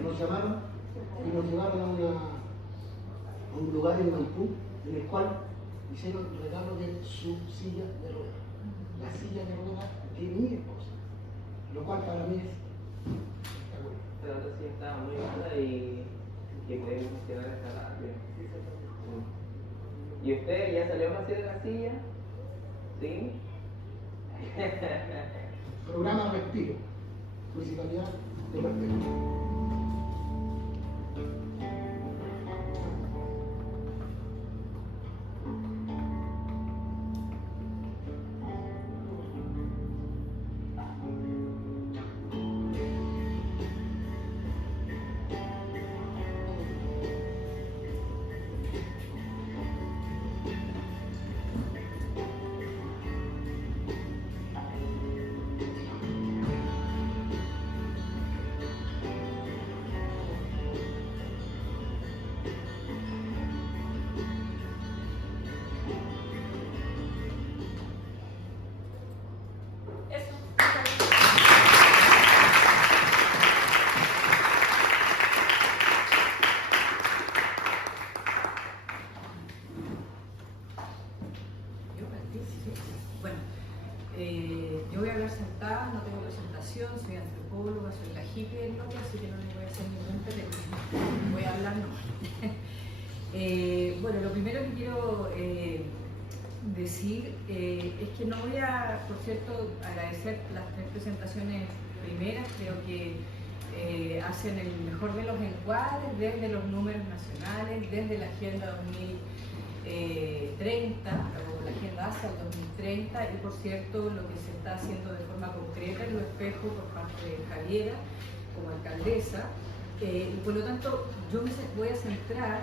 nos llamaron y nos llevaron a un lugar en Maipú, en el cual hicieron el regalo de su silla de ruedas, la silla de ruedas de mi esposa, lo cual para mí es espectacular. Pero otra sí estaba muy mala y que podía funcionar esta rápido. ¿Y usted ya salió a hacer la silla? ¿Sí? Programa Respiro, Municipalidad de Respiro. Bueno, yo voy a hablar sentada, no tengo presentación, soy antropóloga, soy la hippie del bloque, así que no les voy a hacer ningún teléfono, voy a hablar nomás. Bueno, lo primero que quiero decir es que no voy a, por cierto, agradecer las tres presentaciones primeras, creo que hacen el mejor de los encuadres desde los números nacionales, desde la Agenda 2030 o la Agenda hacia el 2030 y por cierto lo que se está haciendo de forma concreta en Lo Espejo por parte de Javiera como alcaldesa y por lo tanto yo me voy a centrar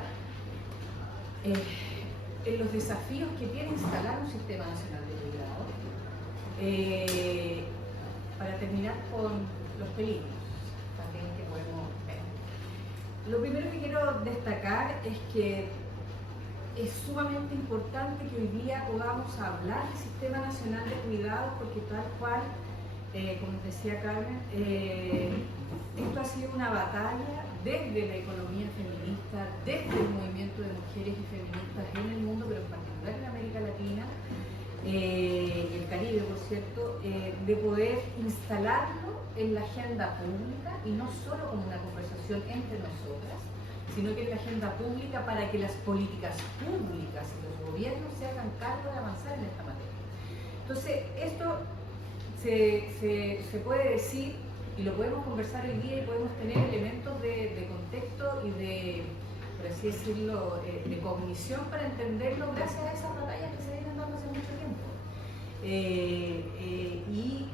en los desafíos que tiene instalar un sistema nacional de cuidado para terminar con los peligros también que podemos ver. Lo primero que quiero destacar es que es sumamente importante que hoy día podamos hablar del Sistema Nacional de Cuidados porque tal cual, como decía Carmen, esto ha sido una batalla desde la economía feminista, desde el movimiento de mujeres y feministas en el mundo, pero en particular en América Latina y el Caribe, por cierto, de poder instalarlo en la agenda pública y no solo como una conversación entre nosotras, sino que en la agenda pública para que las políticas públicas y los gobiernos se hagan cargo de avanzar en esta materia. Entonces, esto se puede decir y lo podemos conversar hoy día y podemos tener elementos de contexto y de, por así decirlo, de cognición para entenderlo gracias a esas batallas que se vienen dando hace mucho tiempo. Y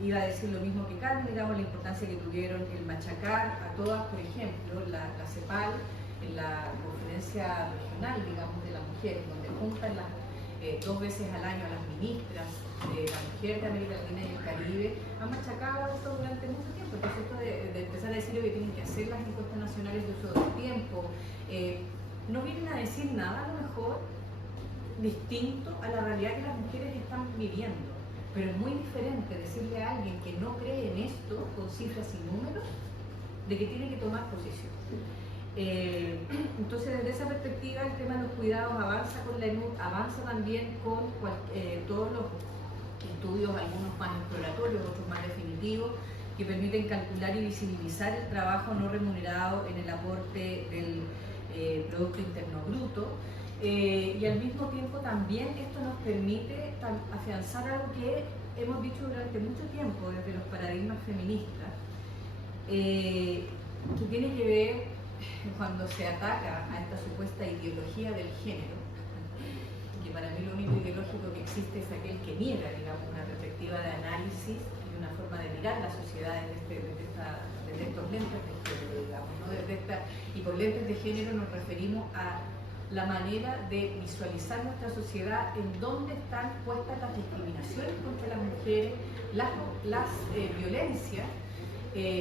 iba a decir lo mismo que Carmen, digamos, la importancia que tuvieron el machacar a todas, por ejemplo, la CEPAL en la conferencia regional, digamos, de la mujer, donde juntan dos veces al año a las ministras de la mujer de América Latina y el Caribe, han machacado esto durante mucho tiempo. Entonces esto de empezar a decir que tienen que hacer las encuestas nacionales de uso del tiempo, no vienen a decir nada a lo mejor distinto a la realidad que las mujeres están viviendo. Pero es muy diferente decirle a alguien que no cree en esto, con cifras y números, de que tiene que tomar posición. Entonces, desde esa perspectiva, el tema de los cuidados avanza con la ENUD, avanza también con todos los estudios, algunos más exploratorios, otros más definitivos, que permiten calcular y visibilizar el trabajo no remunerado en el aporte del Producto Interno Bruto. Y al mismo tiempo también esto nos permite afianzar algo que hemos dicho durante mucho tiempo desde los paradigmas feministas, que tiene que ver cuando se ataca a esta supuesta ideología del género, que para mí lo único ideológico que existe es aquel que niega, digamos, una perspectiva de análisis y una forma de mirar la sociedad desde estos lentes de género, digamos, ¿no? Y por lentes de género nos referimos a la manera de visualizar nuestra sociedad en donde están puestas las discriminaciones contra las mujeres, las violencias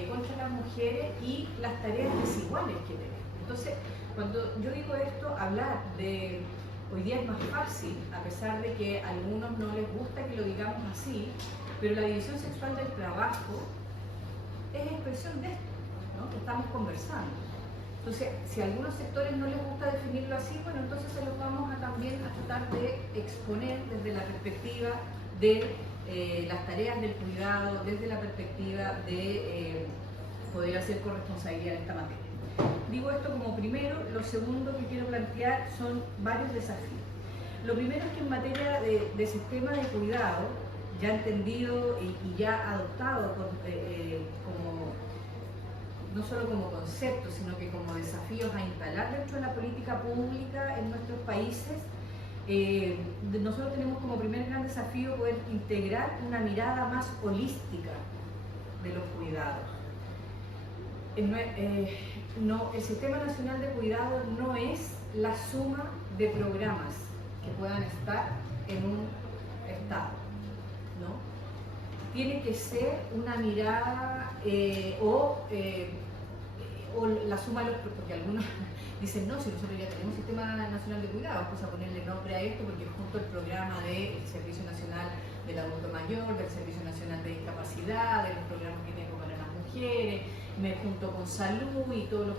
contra las mujeres y las tareas desiguales que tenemos. Entonces, cuando yo digo esto, hablar de hoy día es más fácil, a pesar de que a algunos no les gusta que lo digamos así, pero la división sexual del trabajo es expresión de esto, ¿no? Que estamos conversando. Entonces, si a algunos sectores no les gusta definirlo así, bueno, entonces se los vamos a también a tratar de exponer desde la perspectiva de las tareas del cuidado, desde la perspectiva de poder hacer corresponsabilidad en esta materia. Digo esto como primero. Lo segundo que quiero plantear son varios desafíos. Lo primero es que en materia de sistema de cuidado, ya entendido y ya adoptado como no solo como concepto, sino que como desafíos a instalar dentro de la política pública en nuestros países, nosotros tenemos como primer gran desafío poder integrar una mirada más holística de los cuidados. El Sistema Nacional de Cuidado no es la suma de programas que puedan estar en un estado, ¿no? Tiene que ser una mirada o la suma de los, porque algunos dicen, no, si nosotros ya tenemos Sistema Nacional de Cuidado, vamos a ponerle nombre a esto porque junto al programa del Servicio Nacional del Adulto Mayor, del Servicio Nacional de Discapacidad, de los programas que tengo para las mujeres, me junto con salud y todo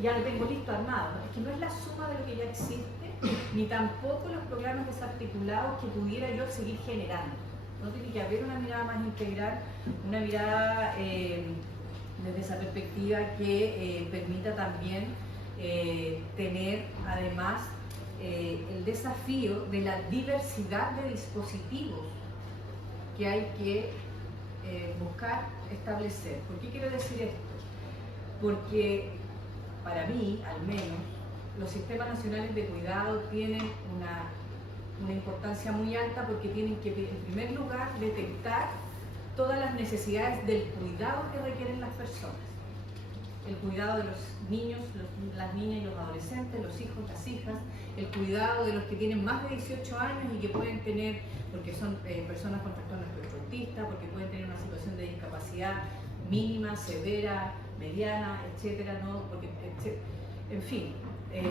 ya lo tengo listo armado. Es que no es la suma de lo que ya existe, ni tampoco los programas desarticulados que pudiera yo seguir generando. No tiene que haber una mirada más integral, una mirada desde esa perspectiva que permita también tener además el desafío de la diversidad de dispositivos que hay que buscar establecer. ¿Por qué quiero decir esto? Porque para mí, al menos, los sistemas nacionales de cuidado tienen una importancia muy alta porque tienen que, en primer lugar, detectar todas las necesidades del cuidado que requieren las personas. El cuidado de los niños, las niñas y los adolescentes, los hijos, las hijas, el cuidado de los que tienen más de 18 años y que pueden tener, porque son personas con trastorno espectro autista, porque pueden tener una situación de discapacidad mínima, severa, mediana, etcétera, ¿no? Porque, en fin,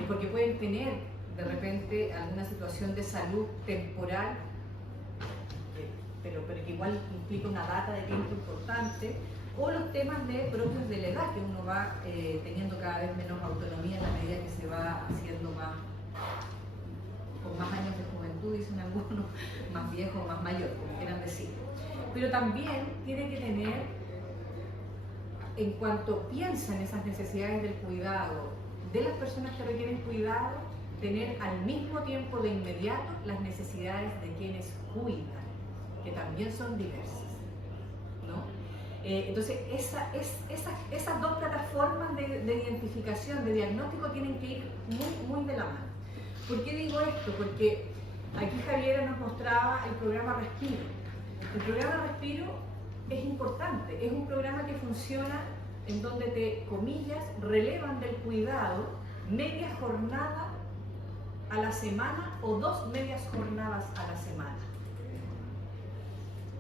porque pueden tener de repente alguna situación de salud temporal, pero que igual implica una data de tiempo importante, o los temas propios de la edad, que uno va teniendo cada vez menos autonomía en la medida que se va haciendo con más años de juventud, dicen algunos, más viejo, más mayor, como quieran decir. Pero también tiene que tener, en cuanto piensa en esas necesidades del cuidado, de las personas que requieren cuidado, tener al mismo tiempo de inmediato las necesidades de quienes cuidan, que también son diversas, ¿no? Entonces, esas dos plataformas de identificación, de diagnóstico, tienen que ir muy, muy de la mano. ¿Por qué digo esto? Porque aquí Javiera nos mostraba el programa Respiro. El programa Respiro es importante, es un programa que funciona en donde te, comillas, relevan del cuidado media jornada a la semana o 2 medias jornadas a la semana.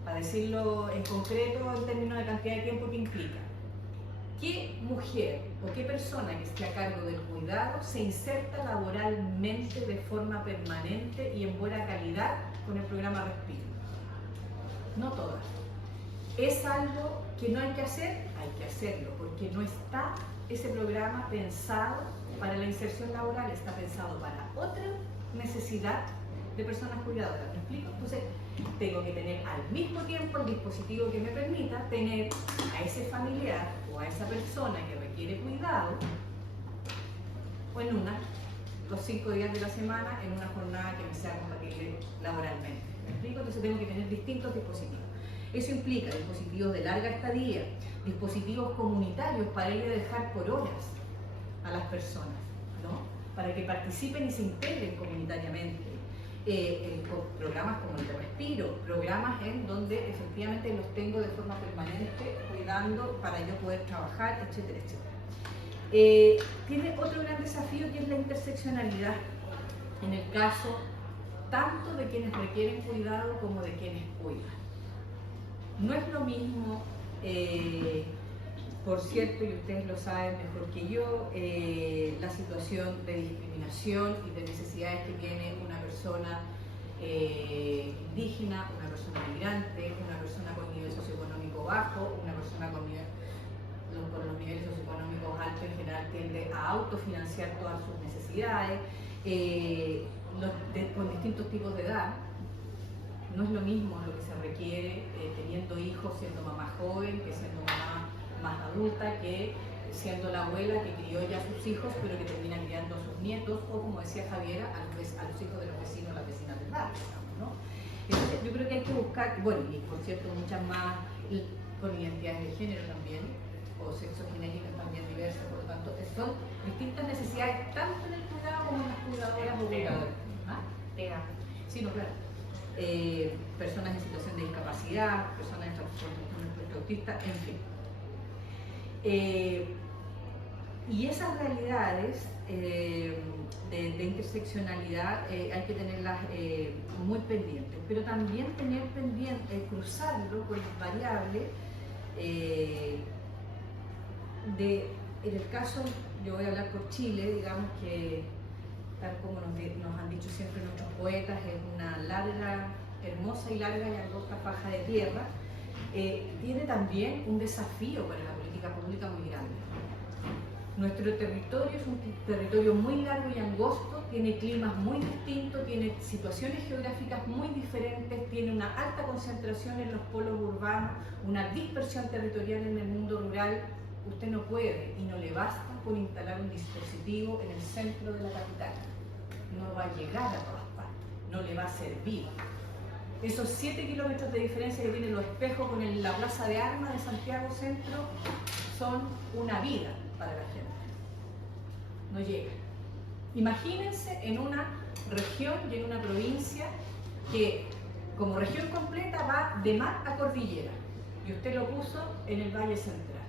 Para decirlo en concreto, en términos de cantidad de tiempo que implica. ¿Qué mujer o qué persona que esté a cargo del cuidado se inserta laboralmente de forma permanente y en buena calidad con el programa Respiro? No todas. ¿Es algo que no hay que hacer? Hay que hacerlo, porque no está ese programa pensado para la inserción laboral, está pensado para otra necesidad de personas cuidadoras. ¿Me explico? Entonces, tengo que tener al mismo tiempo el dispositivo que me permita tener a ese familiar o a esa persona que requiere cuidado, o en los 5 días de la semana, en una jornada que me sea compatible laboralmente. ¿Me explico? Entonces tengo que tener distintos dispositivos. Eso implica dispositivos de larga estadía, dispositivos comunitarios para ir a dejar por horas a las personas, ¿no? Para que participen y se integren comunitariamente. Con programas como el de Respiro, programas en donde efectivamente los tengo de forma permanente cuidando para yo poder trabajar, etcétera, etcétera. Tiene otro gran desafío que es la interseccionalidad en el caso tanto de quienes requieren cuidado como de quienes cuidan. No es lo mismo, por cierto, y ustedes lo saben mejor que yo, la situación de discriminación y de necesidades que tiene una persona indígena, una persona migrante, una persona con nivel socioeconómico bajo, una persona con los niveles socioeconómicos altos en general tiende a autofinanciar todas sus necesidades, con distintos tipos de edad. No es lo mismo lo que se requiere teniendo hijos, siendo mamá joven, que siendo mamá más adulta, que siendo la abuela que crió ya a sus hijos, pero que termina criando a sus nietos, o como decía Javiera, a los hijos de los vecinos, las vecinas del barrio, digamos, ¿no? Entonces, yo creo que hay que buscar, bueno, y por cierto, muchas más con identidades de género también, o sexogenéticas también diversas, por lo tanto, son distintas necesidades, tanto en el cuidado como en las cuidadoras o cuidadores. ¿Ah? Sí, no, claro. Personas en situación de discapacidad, personas en trastorno autista, en fin. Y esas realidades de interseccionalidad hay que tenerlas muy pendientes, pero también tener pendiente, cruzarlo con las variables en el caso, yo voy a hablar por Chile, digamos que tal como nos han dicho siempre nuestros poetas, es una larga, hermosa y larga y angosta faja de tierra, tiene también un desafío para la política pública muy grande. Nuestro territorio es un territorio muy largo y angosto, tiene climas muy distintos, tiene situaciones geográficas muy diferentes, tiene una alta concentración en los polos urbanos, una dispersión territorial en el mundo rural. Usted no puede y no le basta con instalar un dispositivo en el centro de la capital. No va a llegar a todas partes, no le va a servir. Esos 7 kilómetros de diferencia que tienen los espejos con la plaza de armas de Santiago Centro son una vida para la gente. No llega. Imagínense en una región y en una provincia que como región completa va de mar a cordillera y usted lo puso en el Valle Central,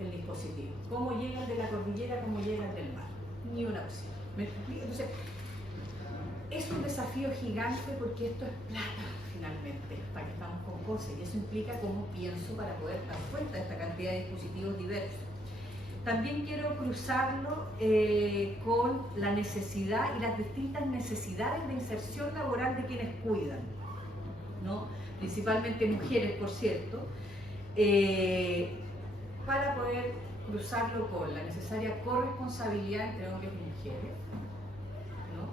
el dispositivo. ¿Cómo llegan de la cordillera, cómo llegan del mar? Ni una opción. ¿Me explico? Entonces, es un desafío gigante porque esto es plata finalmente, para que estamos con cosas, y eso implica cómo pienso para poder dar cuenta de esta cantidad de dispositivos diversos. También quiero cruzarlo con la necesidad y las distintas necesidades de inserción laboral de quienes cuidan, ¿no? Principalmente mujeres, por cierto, para poder cruzarlo con la necesaria corresponsabilidad entre hombres y mujeres, ¿no?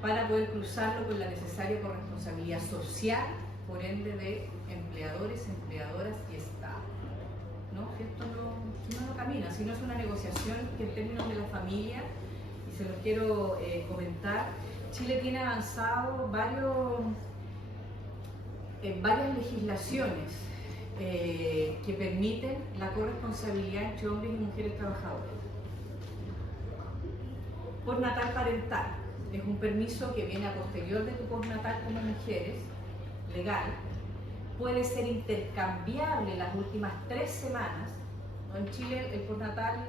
Para poder cruzarlo con la necesaria corresponsabilidad social, por ende de empleadores, empleadoras y Estado, ¿no? Esto no camina, sino es una negociación que en términos de la familia, y se los quiero comentar, Chile tiene avanzado varias legislaciones que permiten la corresponsabilidad entre hombres y mujeres trabajadores. Postnatal parental es un permiso que viene a posterior de tu postnatal como mujeres, legal, puede ser intercambiable las últimas 3 semanas. En Chile el postnatal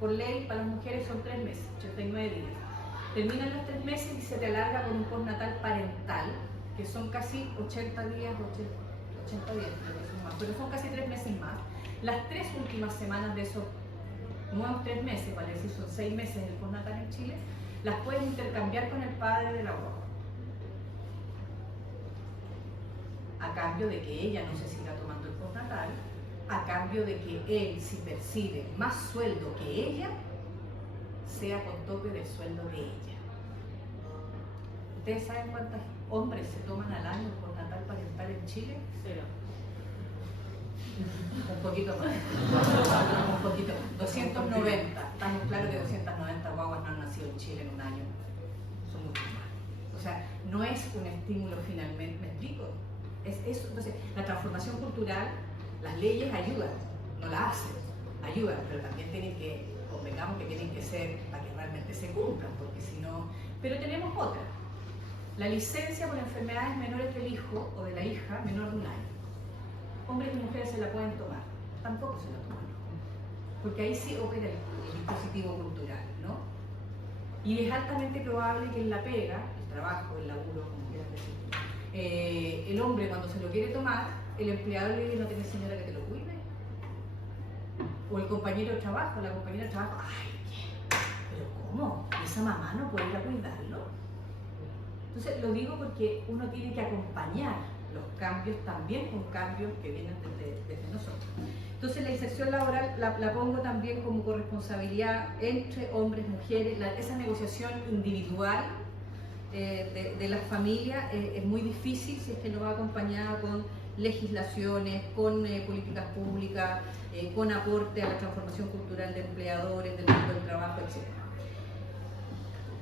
por ley para las mujeres son 3 meses, 89 días. Terminan los 3 meses y se te alarga con un postnatal parental, que son casi 80 días, 80 días, pero son casi 3 meses más. Las 3 últimas semanas de esos nuevos 3 meses, vale decir, son 6 meses del postnatal en Chile, las puedes intercambiar con el padre de la guagua, a cambio de que ella no se siga tomando el postnatal, a cambio de que él, si percibe más sueldo que ella, sea con tope del sueldo de ella. ¿Ustedes saben cuántos hombres se toman al año el postnatal parental en Chile? 0. Un poquito más. Un poquito más. 290. Estamos claros que 290 guaguas no han nacido en Chile en un año. Son muchos más. O sea, no es un estímulo finalmente, ¿me explico? Es eso. Entonces, la transformación cultural, las leyes ayudan, no la hacen, ayudan, pero también tienen que, convengamos que tienen que ser para que realmente se cumplan, porque si no... Pero tenemos otra, la licencia por enfermedades menores del hijo o de la hija menor de 1 año. Hombres y mujeres se la pueden tomar, tampoco se la toman, porque ahí sí opera el dispositivo cultural, ¿no? Y es altamente probable que en la pega, el trabajo, el laburo, como quieras decir, el hombre cuando se lo quiere tomar, el empleador le dice: no tienes señora que te lo cuide. O el compañero de trabajo, la compañera de trabajo: ay, pero ¿cómo? ¿Esa mamá no puede ir a cuidarlo? Entonces lo digo porque uno tiene que acompañar los cambios también con cambios que vienen desde nosotros. Entonces la inserción laboral la pongo también como corresponsabilidad entre hombres y mujeres. Esa negociación individual de las familias es muy difícil si es que no va acompañada con legislaciones, con políticas públicas, con aporte a la transformación cultural de empleadores, del mundo del trabajo, etc.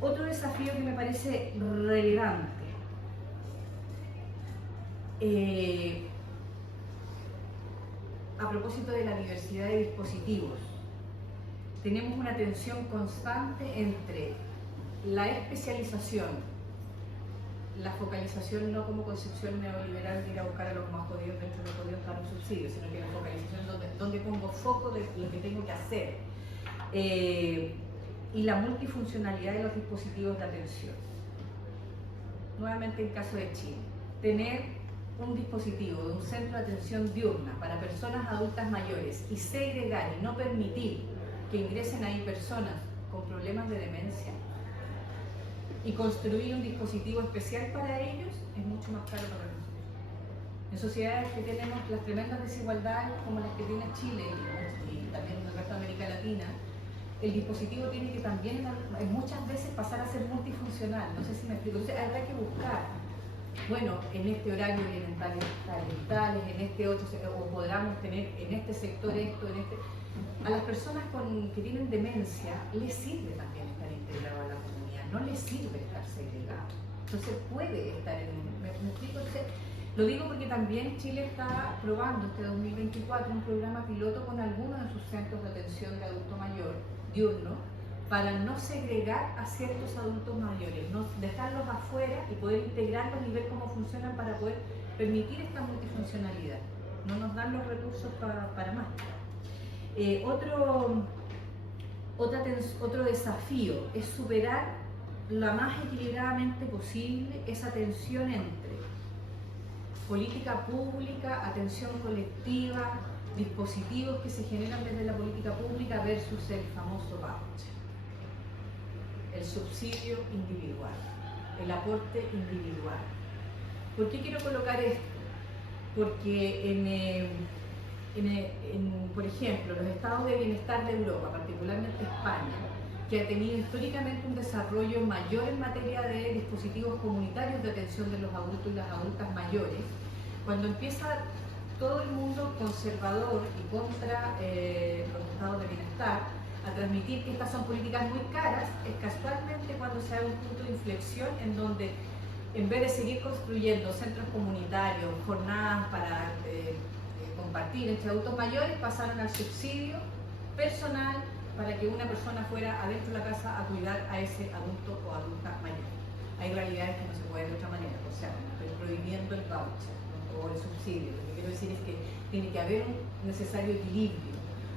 Otro desafío que me parece relevante, a propósito de la diversidad de dispositivos, tenemos una tensión constante entre la especialización, la focalización no como concepción neoliberal de ir a buscar a los más jodidos dentro de los jodidos para un subsidio, sino que la focalización donde pongo foco de lo que tengo que hacer, y la multifuncionalidad de los dispositivos de atención. Nuevamente en caso de Chile, tener un dispositivo de un centro de atención diurna para personas adultas mayores y segregar y no permitir que ingresen ahí personas con problemas de demencia y construir un dispositivo especial para ellos es mucho más caro para nosotros. En sociedades que tenemos las tremendas desigualdades como las que tiene Chile y también en el resto de América Latina, el dispositivo tiene que también muchas veces pasar a ser multifuncional. No sé si me explico. Entonces habrá que buscar, bueno, en este horario vienen tales vitales, en este otro, o podamos tener en este sector esto, en este... A las personas que tienen demencia les sirve también estar integrado a la comunidad, no les sirve estar segregado. Entonces puede estar en un... ¿Me explico? Entonces, lo digo porque también Chile está probando este 2024 un programa piloto con algunos de sus centros de atención de adulto mayor diurno para no segregar a ciertos adultos mayores, no dejarlos afuera y poder integrarlos y ver cómo funcionan para poder permitir esta multifuncionalidad. No nos dan los recursos para más. Otro desafío es superar lo más equilibradamente posible esa tensión entre política pública, atención colectiva, dispositivos que se generan desde la política pública versus el famoso voucher, el subsidio individual, el aporte individual. ¿Por qué quiero colocar esto? Porque por ejemplo, los estados de bienestar de Europa, particularmente España, que ha tenido históricamente un desarrollo mayor en materia de dispositivos comunitarios de atención de los adultos y las adultas mayores, cuando empieza todo el mundo conservador y contra los estados de bienestar a transmitir que estas son políticas muy caras, es casualmente cuando se da un punto de inflexión en donde, en vez de seguir construyendo centros comunitarios, jornadas para compartir entre adultos mayores, pasaron al subsidio personal para que una persona fuera adentro de la casa a cuidar a ese adulto o adulta mayor. Hay realidades que no se puede de otra manera, o sea, estoy prohibiendo el voucher, ¿no? O el subsidio. Lo que quiero decir es que tiene que haber un necesario equilibrio,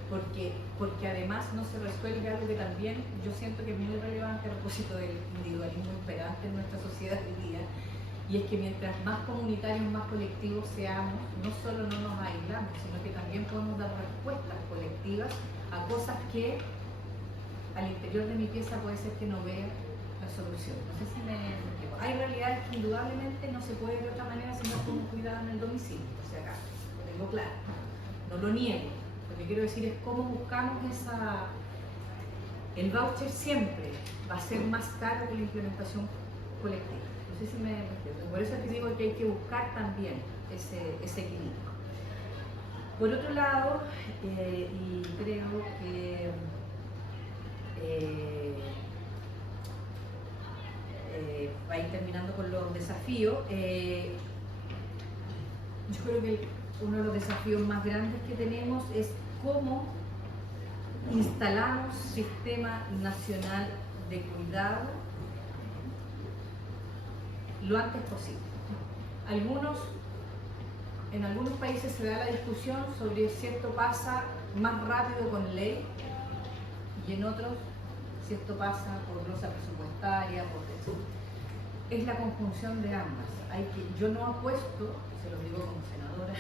porque además no se resuelve algo que también yo siento que es muy relevante a propósito del individualismo imperante en nuestra sociedad hoy día, y es que mientras más comunitarios, más colectivos seamos, no solo no nos aislamos, sino que también podemos dar respuestas colectivas a cosas que al interior de mi pieza puede ser que no vea la solución. No sé si me explico. Hay realidades que indudablemente no se puede de otra manera si no con un cuidado en el domicilio, o sea, acá, lo tengo claro, no lo niego. Lo que quiero decir es cómo buscamos esa... El voucher siempre va a ser más caro que la implementación colectiva. No sé si me explico. Por eso es que digo que hay que buscar también ese equilibrio. Por otro lado, y creo que va a ir terminando con los desafíos, yo creo que uno de los desafíos más grandes que tenemos es cómo instalamos sistema nacional de cuidado lo antes posible. En algunos países se da la discusión sobre si esto pasa más rápido con ley y en otros si esto pasa por glosa presupuestaria, por eso. Es la conjunción de ambas. Yo no apuesto, se lo digo como senadora,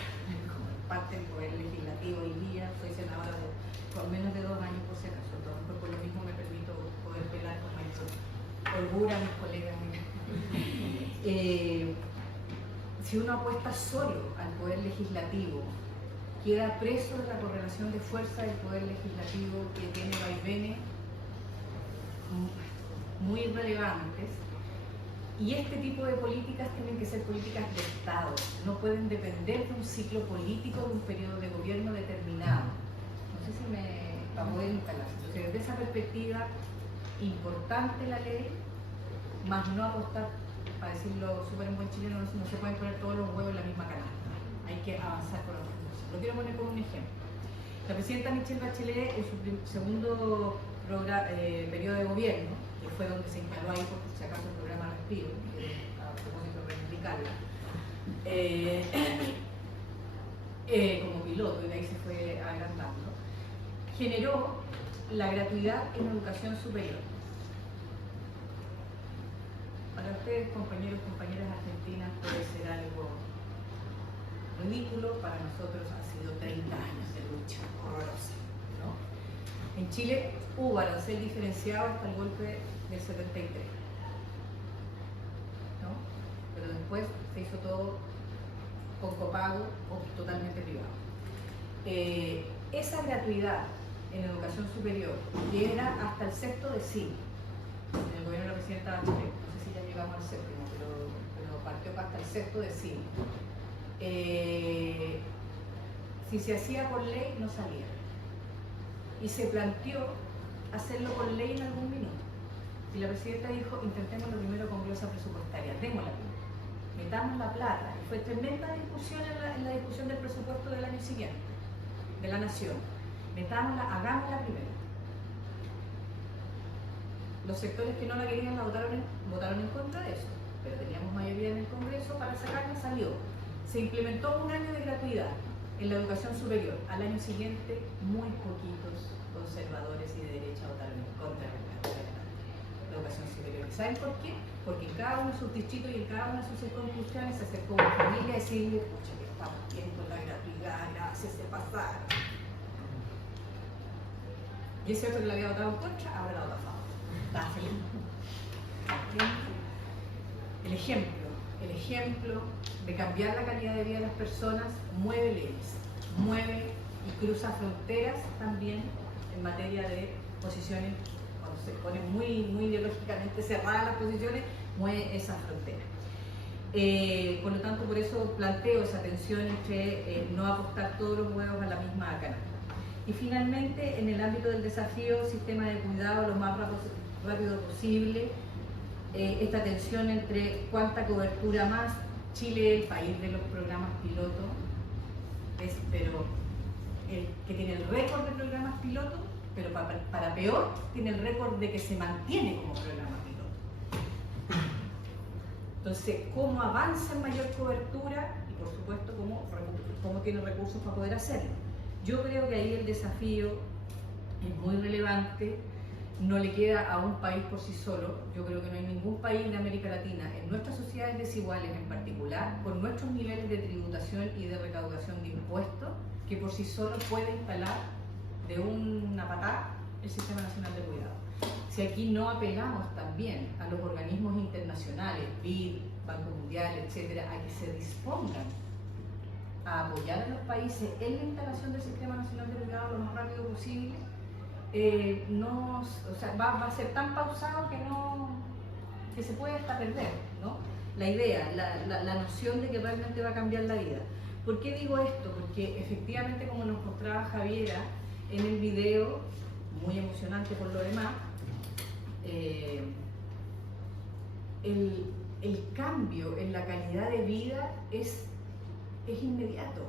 como parte del Poder Legislativo hoy día, soy senadora por menos de 2 años por si acaso, entonces por lo mismo me permito poder pelar con mayor holgura a mis colegas. Si uno apuesta solo al Poder Legislativo, queda preso de la correlación de fuerza del Poder Legislativo, que tiene vaivenes muy relevantes, y este tipo de políticas tienen que ser políticas de Estado, no pueden depender de un ciclo político, de un periodo de gobierno determinado. No sé si para poder instalarse. Entonces, desde esa perspectiva, importante la ley, más no apostar, para decirlo súper en buen chileno, no se pueden poner todos los huevos en la misma canasta. Hay que avanzar con los recursos. Lo quiero poner como un ejemplo. La presidenta Michelle Bachelet, en su segundo periodo de gobierno, que fue donde se instaló ahí, por si acaso, el programa Respiro, a propósito de reivindicarla, como piloto, y de ahí se fue agrandando, generó la gratuidad en educación superior. Para ustedes, compañeros y compañeras argentinas, puede ser algo ridículo, para nosotros ha sido 30 años de lucha horrorosa, ¿no? En Chile hubo arancel diferenciado hasta el golpe del 73, ¿no? Pero después se hizo todo con copago o totalmente privado. Esa gratuidad en educación superior, que era hasta el 6º de CIN, en el gobierno de la presidenta Bachelet, no sé si ya llegamos al 7º, pero partió hasta el 6º de CIN. Si se hacía por ley, no salía. Y se planteó hacerlo por ley en algún minuto. Y la presidenta dijo, intentémoslo primero con glosa presupuestaria, démosla primero, metamos la plata. Y fue tremenda discusión en la discusión del presupuesto del año siguiente, de la Nación. Metámosla, hagámosla primero. Los sectores que no la querían la votaron en contra de eso, pero teníamos mayoría en el Congreso para sacarla, salió. Se implementó un año de gratuidad en la educación superior. Al año siguiente, muy poquitos conservadores y de derecha votaron en contra de la educación superior. ¿Saben por qué? Porque en cada uno de sus distritos y en cada una de sus circunscripciones se acercó una familia a decirle, pucha, que estamos viendo la gratuidad, gracias, se pasaron. Y es cierto que la había votado en contra, ahora la vota a favor. Está feliz. El ejemplo de cambiar la calidad de vida de las personas mueve leyes, mueve y cruza fronteras también en materia de posiciones. Cuando se ponen muy ideológicamente cerradas las posiciones, mueve esa frontera. Por lo tanto, por eso planteo esa tensión entre no apostar todos los huevos a la misma canasta. Y finalmente, en el ámbito del desafío sistema de cuidado lo más rápido posible, esta tensión entre cuánta cobertura más. Chile, el país de los programas piloto, pero el que tiene el récord de programas piloto, pero para peor, tiene el récord de que se mantiene como programa piloto. Entonces, ¿cómo avanza en mayor cobertura? Y por supuesto, ¿cómo tiene recursos para poder hacerlo? Yo creo que ahí el desafío es muy relevante, no le queda a un país por sí solo. Yo creo que no hay ningún país de América Latina, en nuestras sociedades desiguales en particular, con nuestros niveles de tributación y de recaudación de impuestos, que por sí solo puede instalar de una patada el Sistema Nacional de Cuidado. Si aquí no apelamos también a los organismos internacionales, BID, Banco Mundial, etcétera, a que se dispongan a apoyar a los países en la instalación del Sistema Nacional de Cuidado lo más rápido posible, va a ser tan pausado que se puede hasta perder, ¿no? La idea, la noción de que realmente va a cambiar la vida. ¿Por qué digo esto? Porque efectivamente, como nos mostraba Javiera en el video, muy emocionante por lo demás, el cambio en la calidad de vida es es inmediato.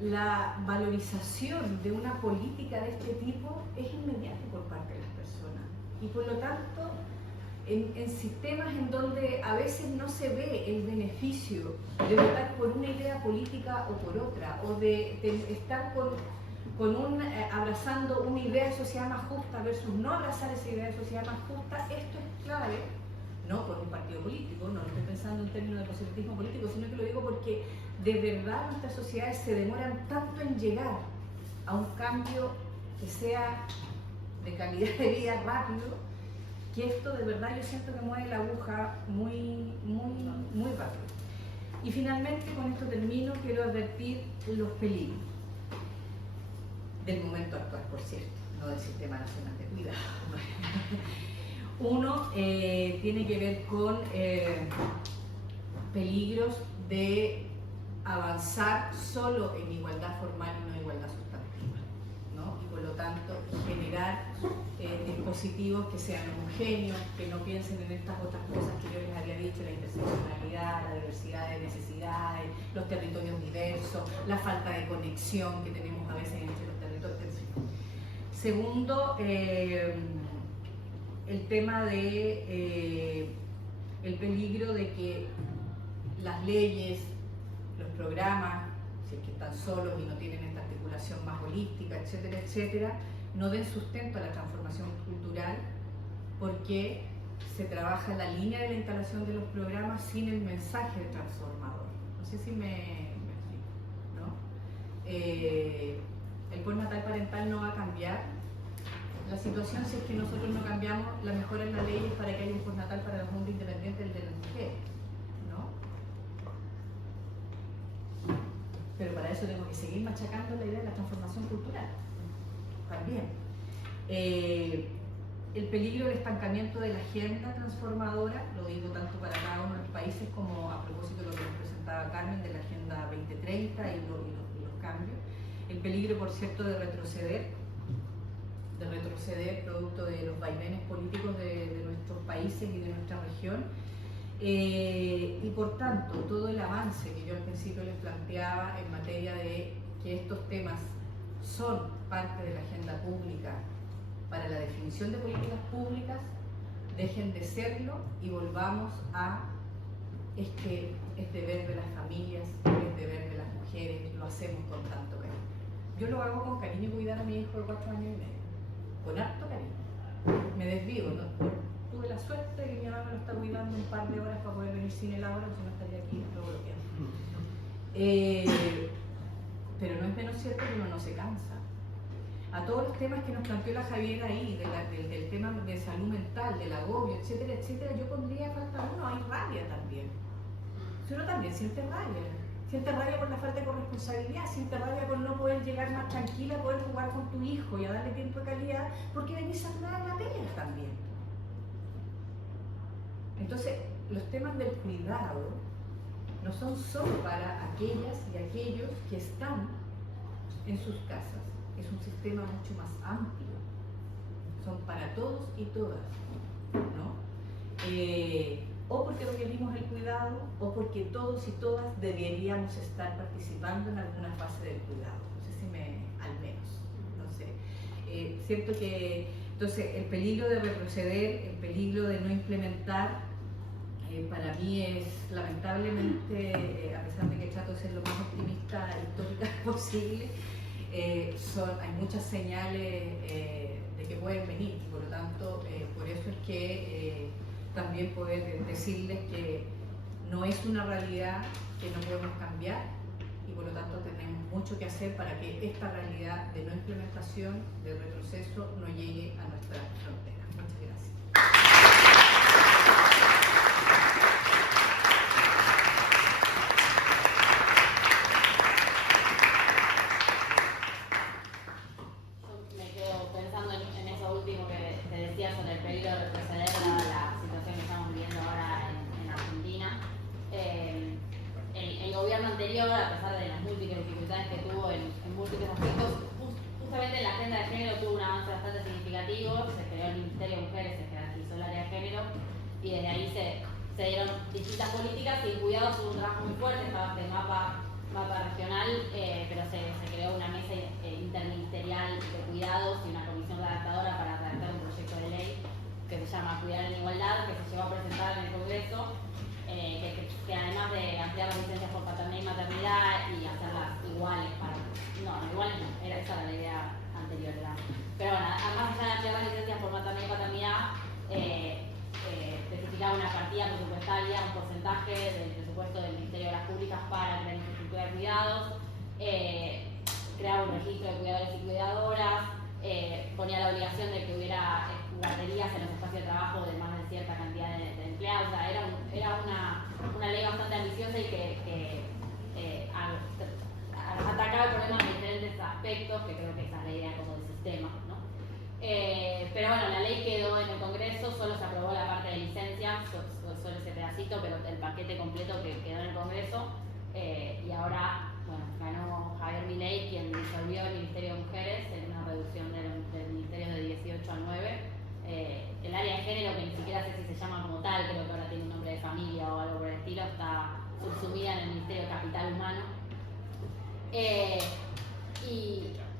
La valorización de una política de este tipo es inmediata por parte de las personas. Y por lo tanto, en sistemas en donde a veces no se ve el beneficio de votar por una idea política o por otra, o de estar abrazando una idea de sociedad más justa versus no abrazar esa idea de sociedad más justa, esto es clave, no por un partido político, no lo estoy pensando en términos de proselitismo político, sino que lo digo porque de verdad nuestras sociedades se demoran tanto en llegar a un cambio que sea de calidad de vida rápido, que esto de verdad yo siento que mueve la aguja muy rápido. Y finalmente, con esto termino, quiero advertir los peligros del momento actual, por cierto, no del Sistema Nacional de Cuidado. Uno tiene que ver con peligros de avanzar solo en igualdad formal y no igualdad sustantiva, ¿no? Y por lo tanto generar dispositivos que sean homogéneos, que no piensen en estas otras cosas que yo les había dicho, la interseccionalidad, la diversidad de necesidades, los territorios diversos, la falta de conexión que tenemos a veces entre los territorios. Segundo, el tema de el peligro de que las leyes, los programas, si es que están solos y no tienen esta articulación más holística, etcétera, etcétera, no den sustento a la transformación cultural porque se trabaja en la línea de la instalación de los programas sin el mensaje transformador. No sé si me explico, ¿no? El postnatal parental no va a cambiar la situación si es que nosotros no cambiamos la mejora en la ley para que haya un postnatal para los hombres independientes del de las mujeres, ¿no? Pero para eso tengo que seguir machacando la idea de la transformación cultural. También. El peligro del estancamiento de la agenda transformadora, lo digo tanto para cada uno de los países como a propósito de lo que nos presentaba Carmen de la Agenda 2030 y los cambios. El peligro, por cierto, de retroceder producto de los vaivenes políticos de nuestros países y de nuestra región. Y por tanto, todo el avance que yo al principio les planteaba en materia de que estos temas son parte de la agenda pública para la definición de políticas públicas, dejen de serlo y volvamos a es que es deber de las familias, es deber de las mujeres, lo hacemos con tanto cariño. Yo lo hago con cariño, cuidar a mi hijo de 4 años y medio, con harto cariño. Me desvivo, ¿no? Tuve la suerte de que mi mamá me lo está cuidando un par de horas para poder venir sin él ahora, si no estaría aquí, lo bloqueando. Pero no es menos cierto que uno no se cansa. A todos los temas que nos planteó la Javiera ahí, del tema de salud mental, del agobio, etcétera, etcétera, yo pondría falta uno, hay rabia también. Si uno también siente rabia por la falta de corresponsabilidad, siente rabia por no poder llegar más tranquila, poder jugar con tu hijo y a darle tiempo de calidad, porque venís a hablar la pena también. Entonces, los temas del cuidado no son solo para aquellas y aquellos que están en sus casas. Es un sistema mucho más amplio. Son para todos y todas, ¿no? O porque requerimos el cuidado, o porque todos y todas deberíamos estar participando en alguna fase del cuidado. No sé si al menos. Entonces, cierto que el peligro de retroceder, el peligro de no implementar, para mí es lamentablemente, a pesar de que trato de ser lo más optimista histórica posible, hay muchas señales de que pueden venir, y por lo tanto, por eso es que también poder decirles que no es una realidad que no podemos cambiar y por lo tanto tenemos mucho que hacer para que esta realidad de no implementación, de retroceso, no llegue a nuestra frontera. Muchas gracias. Sobre el peligro de retroceder dada la situación que estamos viviendo ahora en Argentina. El gobierno anterior, a pesar de las múltiples dificultades que tuvo en múltiples aspectos, justamente en la agenda de género tuvo un avance bastante significativo. Se creó el Ministerio de Mujeres, se jerarquizó el área de género y desde ahí se dieron distintos distintas políticas, y cuidados hubo un trabajo muy fuerte, estaba este mapa regional, pero se creó una mesa interministerial de cuidados y una comisión redactadora para redactar un proyecto de ley que se llama Cuidar en Igualdad, que se llevó a presentar en el Congreso, que además de ampliar las licencias por paternidad y maternidad y hacerlas iguales iguales no, esa era la idea anterior. Pero bueno, además de ampliar las licencias por maternidad y paternidad, especificaba una partida presupuestaria, un porcentaje del presupuesto del Ministerio de Obras Públicas para la infraestructura de cuidados, creaba un registro de cuidadores y cuidadoras, ponía la obligación de que hubiera guarderías en los espacios de trabajo de más de cierta cantidad de empleados. O sea, era una ley bastante ambiciosa y que atacaba el problema de diferentes aspectos, que creo que esa es la idea como del sistema, ¿no? Pero bueno, la ley quedó en el Congreso, solo se aprobó la parte de licencias, solo ese pedacito, pero el paquete completo que quedó en el Congreso, y ahora, bueno, ganó Javier Milei, quien disolvió el Ministerio de Mujeres en una reducción del Ministerio de 18 a 9. El área de género, que ni siquiera sé si se llama como tal, creo que ahora tiene un nombre de familia o algo por el estilo, está subsumida en el Ministerio de Capital Humano.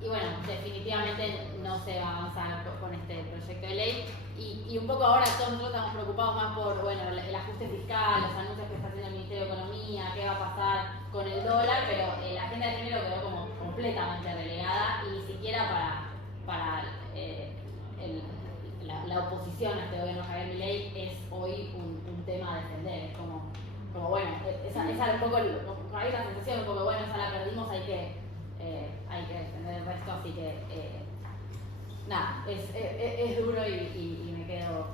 Y bueno, definitivamente no se va a avanzar con este proyecto de ley. Y un poco ahora todos nosotros estamos preocupados más por el ajuste fiscal, los anuncios que está haciendo el Ministerio de Economía, qué va a pasar con el dólar, pero la agenda de género quedó como completamente relegada, y ni siquiera para la oposición a este gobierno de Javier Milei es hoy un tema a defender. Es como bueno, esa un poco, hay una sensación como bueno, esa la perdimos, hay que defender el resto, así que nada, es duro y me quedo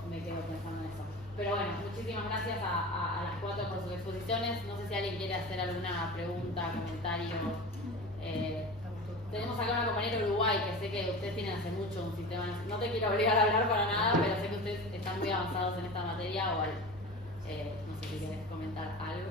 pensando en eso. Pero bueno, muchísimas gracias a las cuatro por sus exposiciones. No sé si alguien quiere hacer alguna pregunta, comentario. Tenemos acá una compañera de Uruguay, que sé que ustedes tienen hace mucho un sistema, no te quiero obligar a hablar para nada, pero sé que ustedes están muy avanzados en esta materia, o no sé si quieres comentar algo.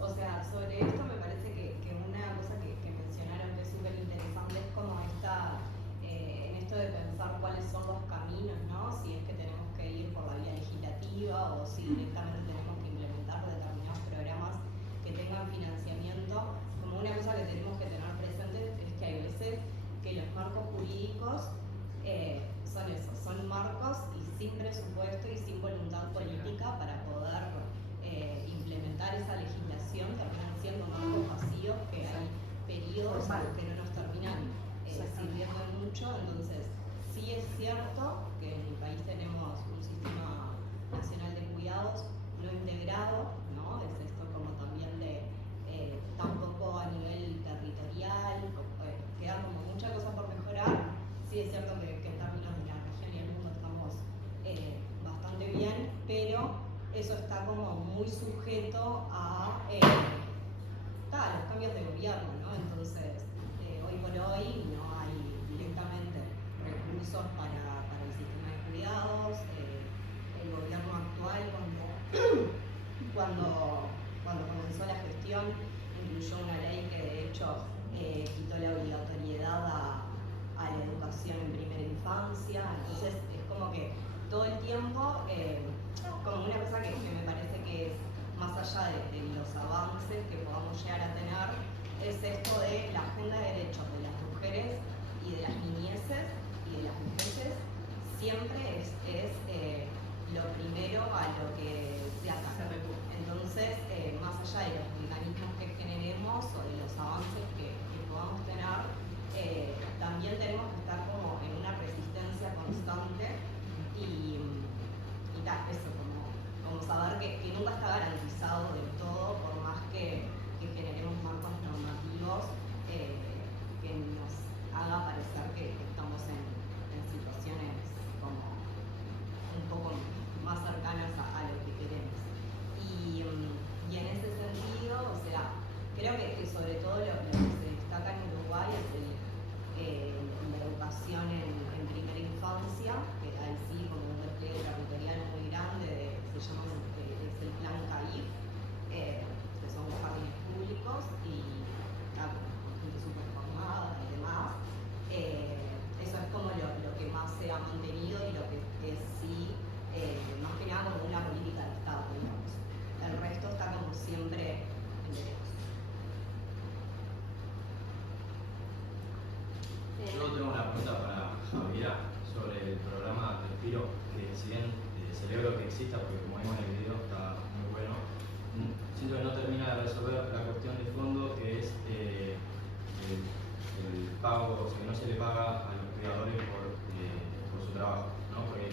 O sea, sobre esto me parece que una cosa que mencionaron que es súper interesante es como en esto de pensar cuáles son los caminos, ¿no? Si es que tenemos que ir por la vía legislativa o si directamente tenemos que implementar determinados programas que tengan financiamiento. Como una cosa que tenemos que tener presente es que hay veces que los marcos jurídicos son eso, son marcos y sin presupuesto y sin voluntad política para poder implementar esa legislación, terminan siendo marcos vacíos, que hay periodos que no nos terminan sirviendo de mucho. Entonces, sí es cierto que en mi país tenemos un sistema nacional de cuidados no integrado, ¿no? Es esto como también tampoco a nivel territorial, queda como mucha cosa por mejorar. Sí es cierto que en términos de la región y el mundo estamos bastante bien, pero eso está como muy sujeto a los cambios de gobierno, ¿no? Entonces, hoy por hoy no hay directamente recursos para el sistema de cuidados. El gobierno actual, cuando comenzó la gestión, incluyó una ley que de hecho quitó la obligatoriedad a la educación en primera infancia. Entonces es como que todo el tiempo, como una cosa que me parece que es más allá de los avances que podamos llegar a tener, es esto de la agenda de derechos de las mujeres y de las niñeces y de las mujeres. Siempre es lo primero a lo que se ataca. Entonces, más allá de los mecanismos que generemos o de los avances que podamos tener, también tenemos que estar como en una resistencia constante y eso, como saber que nunca está garantizado del todo, por más que generemos marcos normativos que nos haga parecer que estamos en situaciones como un poco más cercanas a lo que queremos. Y en ese sentido, o sea, creo que sobre todo lo que se destaca en Uruguay es la educación en suspiro, que si bien celebro que exista, porque como vimos en el video está muy bueno, siento que no termina de resolver la cuestión de fondo, que es el pago, o sea, que no se le paga a los cuidadores por su trabajo, ¿no? Porque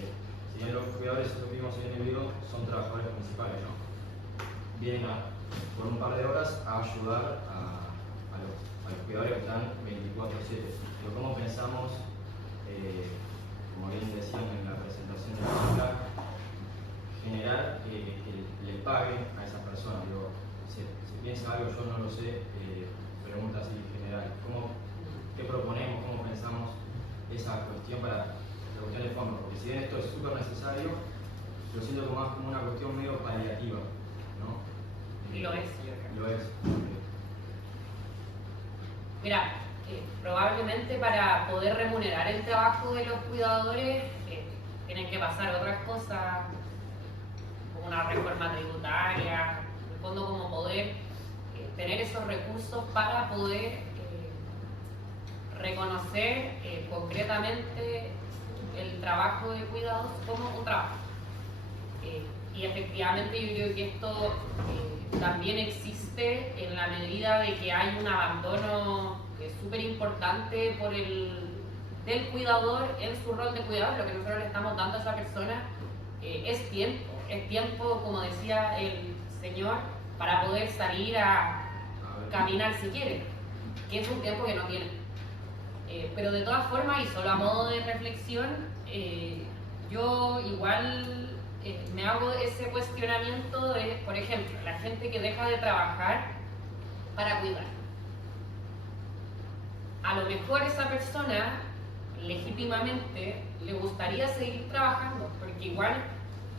si bien los cuidadores, eso que vimos en el video, son trabajadores principales, ¿no? Vienen por un par de horas a ayudar a los cuidadores que están 24/7. Pero ¿cómo pensamos, como bien decían en la presentación de la marca, generar que le paguen a esas personas? Digo, se piensa algo, yo no lo sé, pregunta así en general. ¿Qué proponemos? ¿Cómo pensamos esa cuestión para la cuestión de fondo? Porque si bien esto es súper necesario, lo siento más como una cuestión medio paliativa, ¿no? Y lo es, yo creo. Lo es. Mira, probablemente para poder remunerar el trabajo de los cuidadores tienen que pasar otras cosas, como una reforma tributaria, en el fondo como poder tener esos recursos para poder reconocer concretamente el trabajo de cuidados como un trabajo. Y efectivamente yo creo que esto también existe en la medida de que hay un abandono súper importante del cuidador en su rol de cuidador. Lo que nosotros le estamos dando a esa persona es tiempo, como decía el señor, para poder salir a caminar si quiere, que es un tiempo que no tiene. Pero de todas formas, y solo a modo de reflexión, yo igual me hago ese cuestionamiento de, por ejemplo, la gente que deja de trabajar para cuidar. A lo mejor esa persona legítimamente le gustaría seguir trabajando, porque igual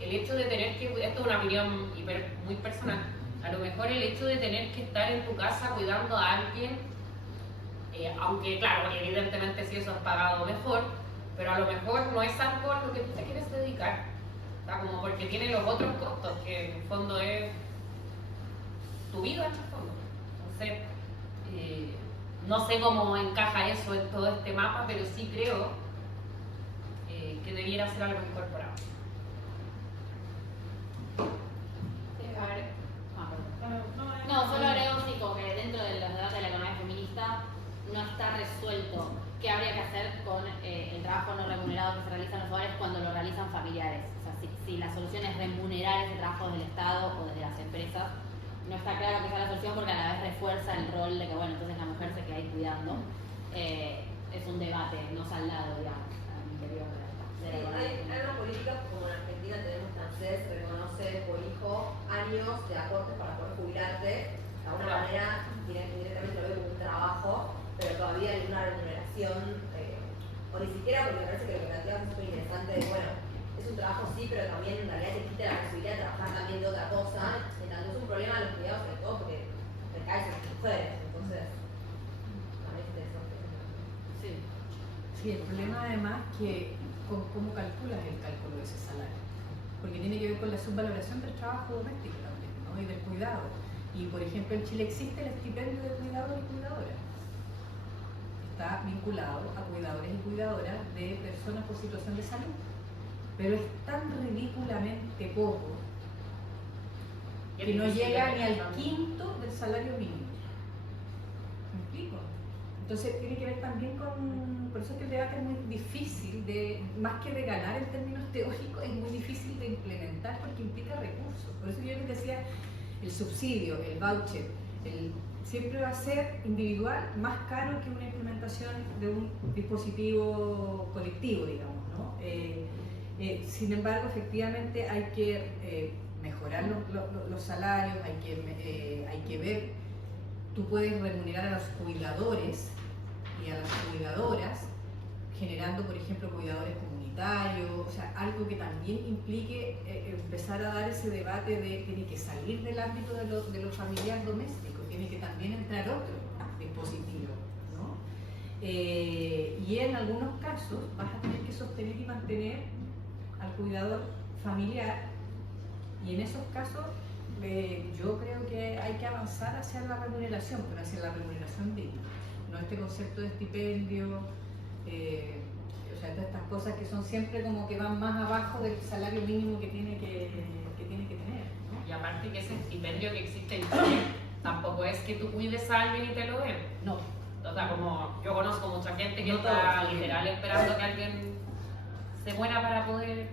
el hecho de tener que, esto es una opinión muy personal, a lo mejor el hecho de tener que estar en tu casa cuidando a alguien, aunque claro, evidentemente si eso es pagado mejor, pero a lo mejor no es algo a lo que tú te quieres dedicar, ¿está? Como porque tiene los otros costos, que en el fondo es tu vida en el fondo. Entonces, no sé cómo encaja eso en todo este mapa, pero sí creo que debiera ser algo incorporado. A ver, no, solo agrego chico que dentro de los debates de la economía feminista no está resuelto qué habría que hacer con el trabajo no remunerado que se realiza en los hogares cuando lo realizan familiares. O sea, si la solución es remunerar ese trabajo desde el Estado o desde las empresas, no está claro que sea la solución porque a la vez refuerza el rol de que, bueno, entonces la mujer se queda ahí cuidando. Es un debate no saldado, digamos, al interior de la economía. Hay una política como en Argentina tenemos ANSES, reconoce por hijo años de aportes para poder jubilarte. De alguna manera, directamente lo veo como un trabajo, pero todavía hay una remuneración, o ni siquiera, porque me parece que lo que planteas es muy interesante, de, bueno, es un trabajo sí, pero también en realidad te quita la posibilidad de trabajar también de otra cosa. Tanto es un problema de los cuidados, sobre todo porque recae sobre las mujeres, entonces también es interesante. Sí, el problema además que con cómo calculas el cálculo de ese salario, porque tiene que ver con la subvaloración del trabajo doméstico también, ¿no? Y del cuidado. Y por ejemplo en Chile existe el estipendio de cuidador y cuidadora. Está vinculado a cuidadores y cuidadoras de personas con situación de salud, pero es tan ridículamente poco que no llega ni al quinto del salario mínimo. ¿Me explico? Entonces tiene que ver también con, por eso es que el debate es muy difícil, más que de ganar en términos teóricos, es muy difícil de implementar porque implica recursos. Por eso yo les decía, el subsidio, el voucher, siempre va a ser individual más caro que una implementación de un dispositivo colectivo, digamos, ¿no? Sin embargo, efectivamente hay que mejorar los salarios, hay que ver, tú puedes remunerar a los cuidadores y a las cuidadoras, generando, por ejemplo, cuidadores comunitarios, o sea, algo que también implique empezar a dar ese debate de tiene que salir del ámbito de los familiares domésticos, tiene que también entrar otro dispositivo, ¿no? Y en algunos casos vas a tener que sostener y mantener al cuidador familiar, y en esos casos yo creo que hay que avanzar hacia la remuneración, pero hacia la remuneración digna, no este concepto de estipendio. O sea, todas estas cosas que son siempre como que van más abajo del salario mínimo que tiene que tener, ¿no? Y aparte que ese estipendio que existe en Chile tampoco es que tú cuides a alguien y te lo den. No. O sea, como yo conozco mucha gente que No está todos, literal esperando que alguien se muera para poder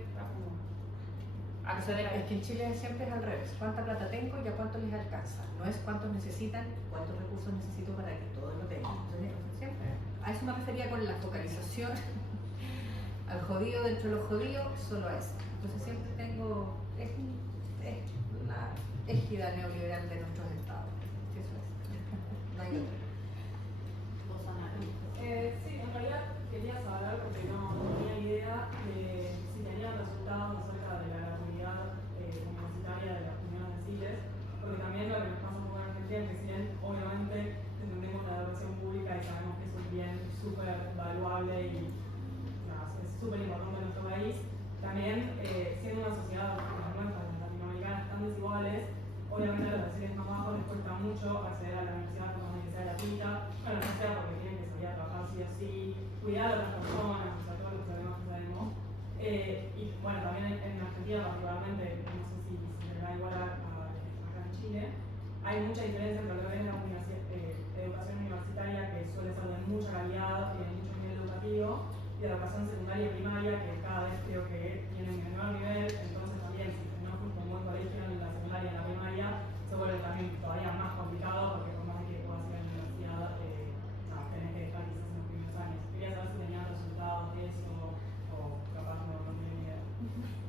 acceder a Es que en Chile siempre es al revés. ¿Cuánta plata tengo y a cuánto les alcanza? No es cuántos necesitan, cuántos recursos necesito para que todos lo tengan. Entonces, siempre. A eso me refería con la focalización al jodido dentro de los jodidos, solo a eso. Entonces siempre tengo, es una égida neoliberal de nuestros estados. Eso es. No hay otra. Sí, en realidad quería saber, porque no tenía idea de si tenían resultados acerca de la gratuidad universitaria de las unidades de CILES, porque también lo que nos pasa un poco en Argentina es que si bien obviamente entendemos la educación pública y sabemos que es un bien súper valuable y es súper importante en nuestro país, también siendo una sociedad como la nuestra, las latinoamericanas tan desiguales, obviamente a los deciles más bajos les cuesta mucho acceder a la universidad como una universidad gratuita, bueno, no sea porque tienen que salir a trabajar sí o sí, cuidar a otras personas, o sea, todos los problemas que sabemos. Y bueno, también en Argentina particularmente, no sé si se da igual acá en Chile, hay mucha diferencia entre lo que es la educación universitaria, que suele ser de mucha calidad y de mucho nivel educativo, y la educación secundaria y primaria, que cada vez creo que tienen menor nivel, entonces también si no fuiste un buen colegio en la secundaria y en la primaria, se vuelve también todavía más complicado, porque por más de que puedas ir a la universidad, tenés que dejar quizás en los primeros años. Quería saber si tenían resultados de eso, o capaz no tienen ni idea.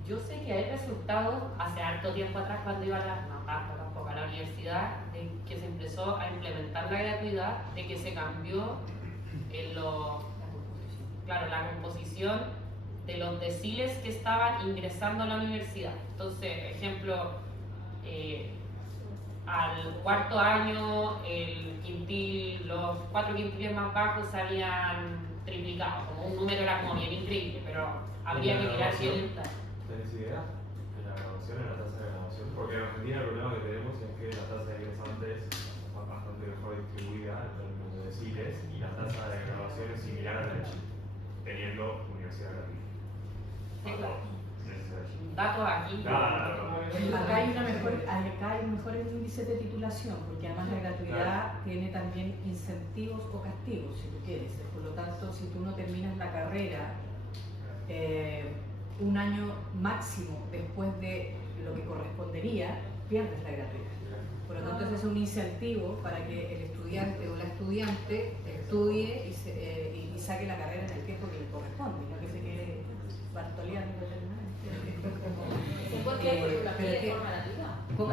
Yo sé que hay resultados hace harto tiempo atrás cuando iba a tampoco a la universidad, de que se empezó a implementar la gratuidad, de que se cambió la composición de los deciles que estaban ingresando a la universidad. Entonces, ejemplo, al cuarto año los 4 quintiles más bajos se habían triplicado, como un número era como bien increíble, pero habría que mirar bien. ¿Tenés idea? En la graduación, en la tasa de graduación, porque en Argentina el problema que tenemos es que la tasa de ingresantes está bastante mejor distribuida en términos de deciles y la tasa de graduación es similar a la de Chile, teniendo universidad gratuita. Datos aquí. Acá hay un mejor índice de titulación, porque además la gratuidad tiene también incentivos o castigos, si tú quieres. Por lo tanto, si tú no terminas la carrera un año máximo después de lo que correspondería, pierdes la gratuidad. Por lo tanto, ese es un incentivo para que el estudiante o la estudiante estudie y saque la carrera en el tiempo que le corresponde, no que se quede bartoleando. ¿Se puede hacer por de forma gratuita? ¿Cómo?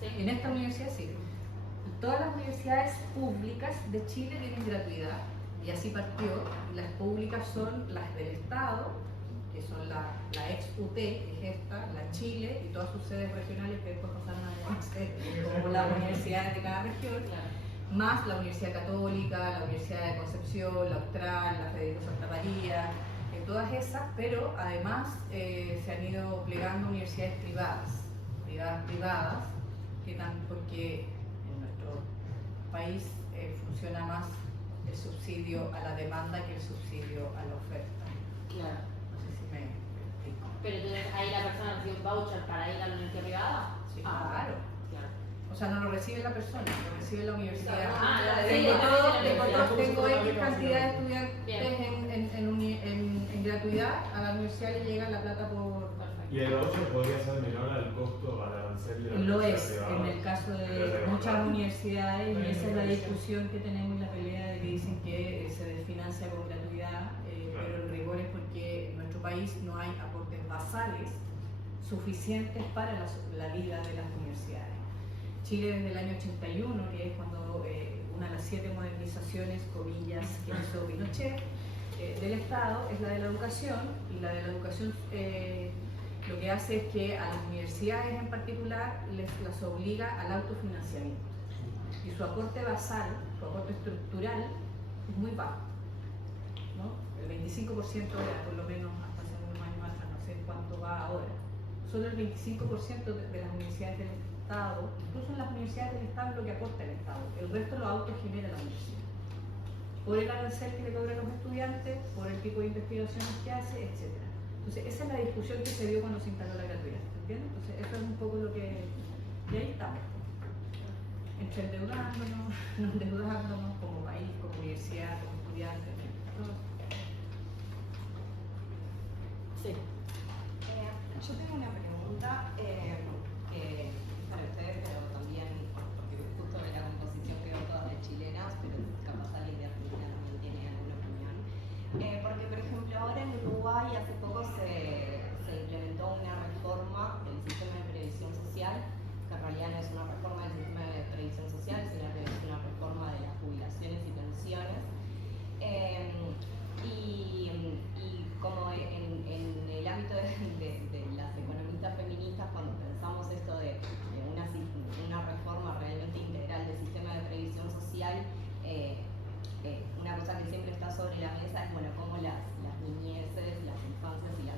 Sí. En esta universidad sí. Todas las universidades públicas de Chile tienen gratuidad y así partió. Las públicas son las del Estado, que son la ex UT, que es esta, la Chile y todas sus sedes regionales que después pasaron a ser como las universidades de cada región, más la Universidad Católica, la Universidad de Concepción, la Austral, la Federico Santa María, todas esas, pero además se han ido plegando universidades privadas, porque en nuestro país funciona más el subsidio a la demanda que el subsidio a la oferta. Claro. No sé si me explico. Pero entonces ahí la persona recibe un voucher para ir a la universidad privada. Sí, claro. O sea, no lo recibe la persona, lo recibe la universidad. Tengo X cantidad de estudiantes en gratuidad, a la universidad le llega la plata por... ¿Y el voucher podría ser menor al costo, al arancel de la Lo universidad es, privada? en el caso de muchas universidades, y esa es la discusión que tenemos y la pelea de que dicen que se desfinancia con gratuidad, pero el rigor es porque en nuestro país no hay aportes basales suficientes para la vida de las universidades. Chile desde el año 81, que es cuando una de las 7 modernizaciones, comillas, que hizo Pinochet del Estado, es la de la educación, y la de la educación lo que hace es que a las universidades en particular las obliga al autofinanciamiento. Y su aporte basal, su aporte estructural, es muy bajo, ¿no? El 25% era, por lo menos hasta hace unos años atrás, no sé cuánto va ahora. Solo el 25% de las universidades del Estado, incluso en las universidades del Estado, es lo que aporta el Estado. El resto lo autogenera la universidad. por el arancel que le cobran los estudiantes, por el tipo de investigaciones que hace, etc. Entonces, esa es la discusión que se dio cuando se instaló la gratuidad, ¿entiendes? Entonces, eso es un poco lo que... Y ahí estamos. Entre endeudándonos, no endeudándonos como país, como universidad, como estudiantes, todo. Sí. Yo tengo una pregunta que para ustedes, pero también, porque justo de la composición quedó todas de chilenas, pero capaz alguien de Argentina también tiene alguna opinión. Porque, por ejemplo, ahora en Uruguay hace poco se implementó una reforma del sistema de previsión social, que en realidad no es una reforma del sistema de previsión social, sino que es una reforma de las jubilaciones y pensiones. Y como en el ámbito de las economistas feministas, cuando pensamos esto de una reforma realmente integral del sistema de previsión social, una cosa que siempre está sobre la mesa es, bueno, cómo las niñeces, las infancias y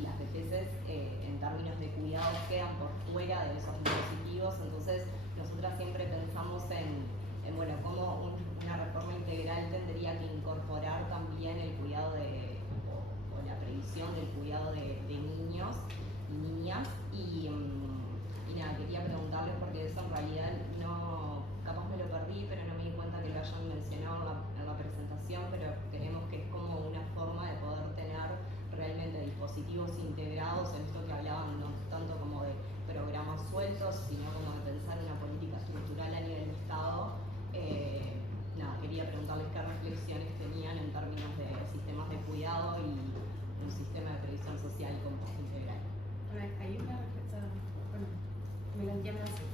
las vejeces en términos de cuidados quedan por fuera de esos dispositivos. Entonces nosotras siempre pensamos en bueno, cómo una reforma integral tendría que incorporar también el cuidado o la previsión del cuidado de niños y niñas. Y nada, quería preguntarles porque eso en realidad no, capaz me lo perdí, pero no me di cuenta que lo hayan mencionado en la presentación, pero creemos que es como una forma de poder tener realmente dispositivos integrados en esto que hablaban, no tanto como de programas sueltos, sino como de pensar una política estructural a nivel de Estado. Nada, quería preguntarles qué reflexiones tenían en términos de sistemas de cuidado y un sistema de previsión social integral. Hay una respuesta, bueno, me la llaman así.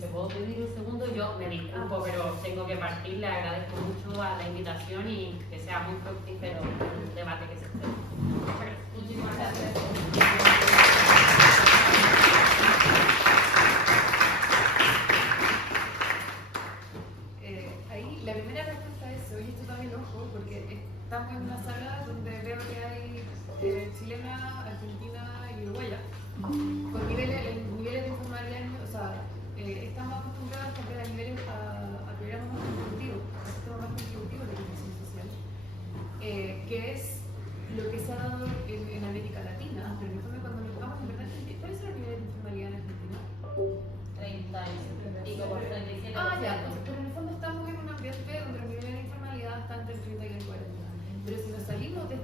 ¿Te puedo pedir un segundo? Yo me disculpo, pero tengo que partir. Le agradezco mucho a la invitación y que sea muy fructífero el debate que se esté. Muchas gracias. Muchísimas gracias. Ahí la primera respuesta es, oye, esto también ojo, porque estamos en una sala donde veo que hay chilena, argentina y uruguaya, con niveles de informalidad, o sea, estamos acostumbrados también a niveles a programas más contributivos, a sistemas más contributivos de protección social, que es lo que se ha dado en América Latina, pero en el fondo cuando nos vamos en verdad, ¿cuáles son los niveles de informalidad en Argentina? 30 y como 37%. Ah, ya, pero en el fondo estamos en un ambiente donde los niveles de informalidad están entre el 30 y el 40. Pero si nos salimos del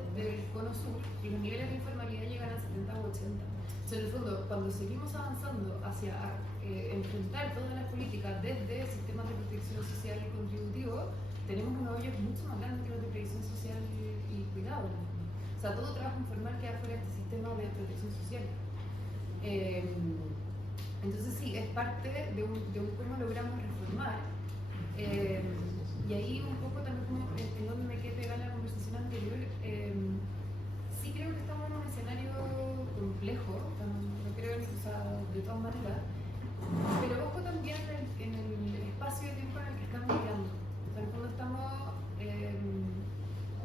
cono sur, los niveles de informalidad llegan a 70 o 80. Entonces, en el fondo, cuando seguimos avanzando hacia enfrentar todas las políticas desde sistemas de protección social y contributivo, tenemos unos hoyos mucho más grandes que los de previsión social y cuidado. O sea, todo trabajo informal queda fuera de este sistema de protección social. Entonces sí, es parte de un cómo logramos reformar. Y ahí un poco también como en donde me quedé pegada en la conversación anterior, sí creo que estamos en un escenario complejo, no creo, o sea, de todas maneras, pero ojo también en el espacio de tiempo en el que estamos mirando. O sea, en el fondo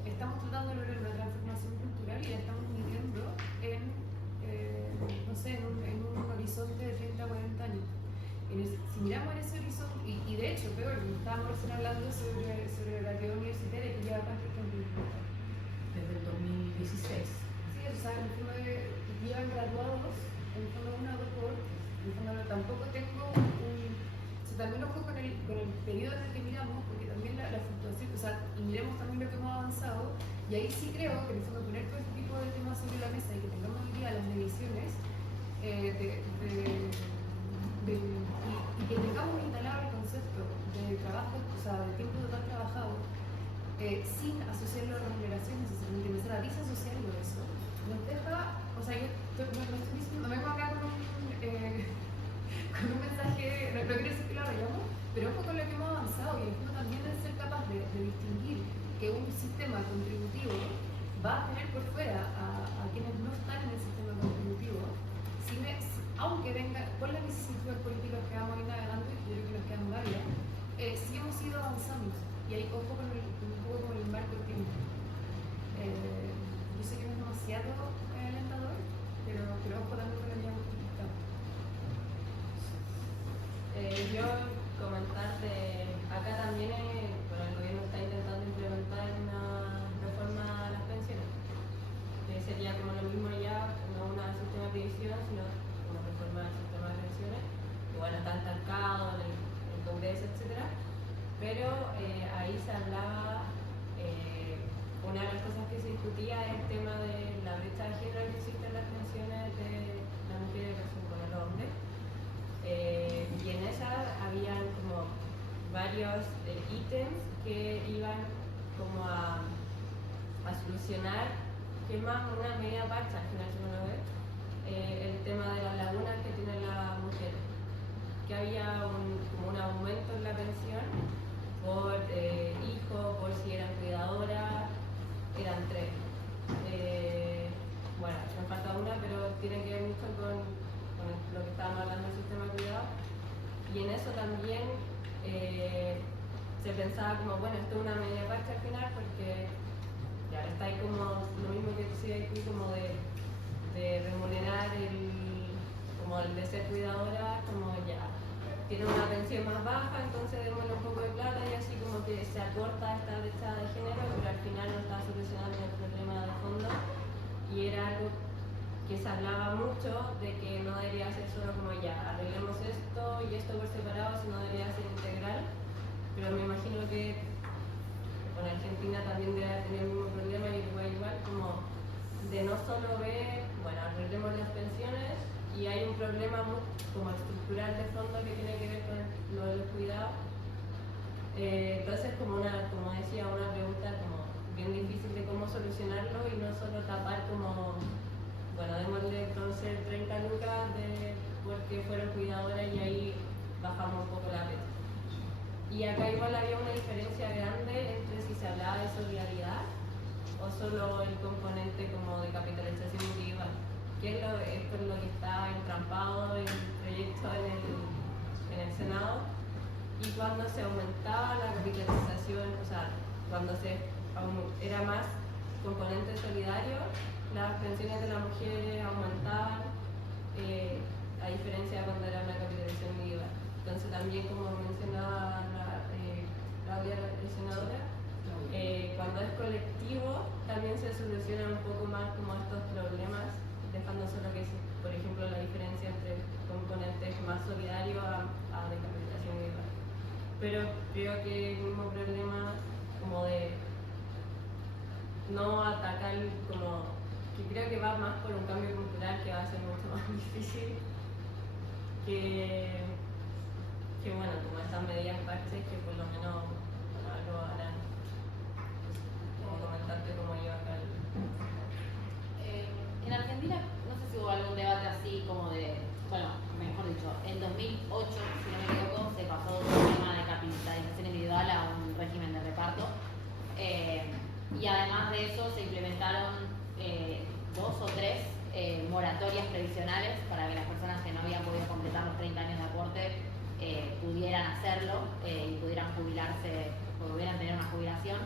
estamos tratando de lograr una transformación cultural y la estamos midiendo en, no sé, en un horizonte de 30 o 40 años. Si miramos en ese horizonte, y de hecho, peor, estábamos recién hablando sobre la actividad universitaria que lleva cuánto tiempo. Desde el 2016. Sí, o sea, en el fondo llevan graduados, en el fondo una o dos cohortes. En el fondo tampoco tengo o sea, también ojo con el periodo en el que miramos, porque también la fluctuación, o sea, y miremos también lo que hemos avanzado, y ahí sí creo que en el fondo poner todo este tipo de temas sobre la mesa y que tengamos hoy día las mediciones y que tengamos instalado el concepto de trabajo, o sea, de tiempo total trabajado, sin asociarlo a remuneraciones, necesariamente, no será disasociarlo de eso, nos deja, o sea, yo no estoy diciendo, no vengo acá con un mensaje, no quiero decir que lo arreglamos, pero ojo con lo que hemos avanzado y el fondo también es ser capaz de distinguir que un sistema contributivo va a tener por fuera a quienes no están en el sistema contributivo, aunque venga por las vicisitudes políticas que vamos a ir navegando, y yo creo que nos quedan varias, sí hemos ido avanzando y hay ojo con un poco con el marco del tiempo. Yo sé que no es demasiado alentador, pero ojo también con la línea multiplicada. Yo comentarte, acá también, bueno, el solucionar, que es más una medida parcha al final si uno lo ve, el tema de las lagunas que tienen las mujeres, que había como un aumento en la pensión por hijos, por si eran cuidadoras, eran 3. Bueno, me falta una, pero tiene que ver mucho con lo que estábamos hablando del sistema de cuidado. Y en eso también se pensaba como, bueno, esto es una medida parcha al final, porque ya está ahí como lo mismo que decía aquí, como de remunerar como el de ser cuidadora, como ya tiene una pensión más baja, entonces démosle un poco de plata y así como que se acorta esta brecha de género, pero al final no está solucionando el problema de fondo. Y era algo que se hablaba mucho de que no debería ser solo como ya arreglemos esto y esto por separado, sino debería ser integral. Pero me imagino que con Argentina también debe tener el mismo problema y igual como de no solo ver, bueno, arreglemos las pensiones y hay un problema muy, como estructural de fondo que tiene que ver con lo de los cuidados. Entonces como decía, una pregunta como bien difícil de cómo solucionarlo y no solo tapar como, bueno, démosle entonces 30 lucas porque fueron cuidadoras y ahí bajamos un poco la brecha. Y acá igual había una diferencia grande entre si se hablaba de solidaridad o solo el componente como de capitalización individual, que esto es lo que está entrampado en el proyecto en el Senado. Y cuando se aumentaba la capitalización, o sea, cuando era más componente solidario, las pensiones de las mujeres aumentaban, a diferencia de cuando era una capitalización individual. Entonces también, como mencionaba Claudia, la senadora, cuando es colectivo también se solucionan un poco más como estos problemas, dejando solo que, por ejemplo, la diferencia entre componentes más solidarios a de capitalización individual. Pero creo que el mismo problema como de no atacar, como que creo que va más por un cambio cultural que va a ser mucho más difícil que bueno, como estas medidas parches que por lo menos algo harán. Como comentarte cómo iba acá. En Argentina, no sé si hubo algún debate así como de, bueno, mejor dicho, en 2008, si no me equivoco, se pasó de un tema de capitalización individual a un régimen de reparto. Y además de eso se implementaron 2 o 3 moratorias previsionales para que las personas que no habían podido completar los 30 años de aporte pudieran hacerlo y pudieran jubilarse, pudieran tener una jubilación.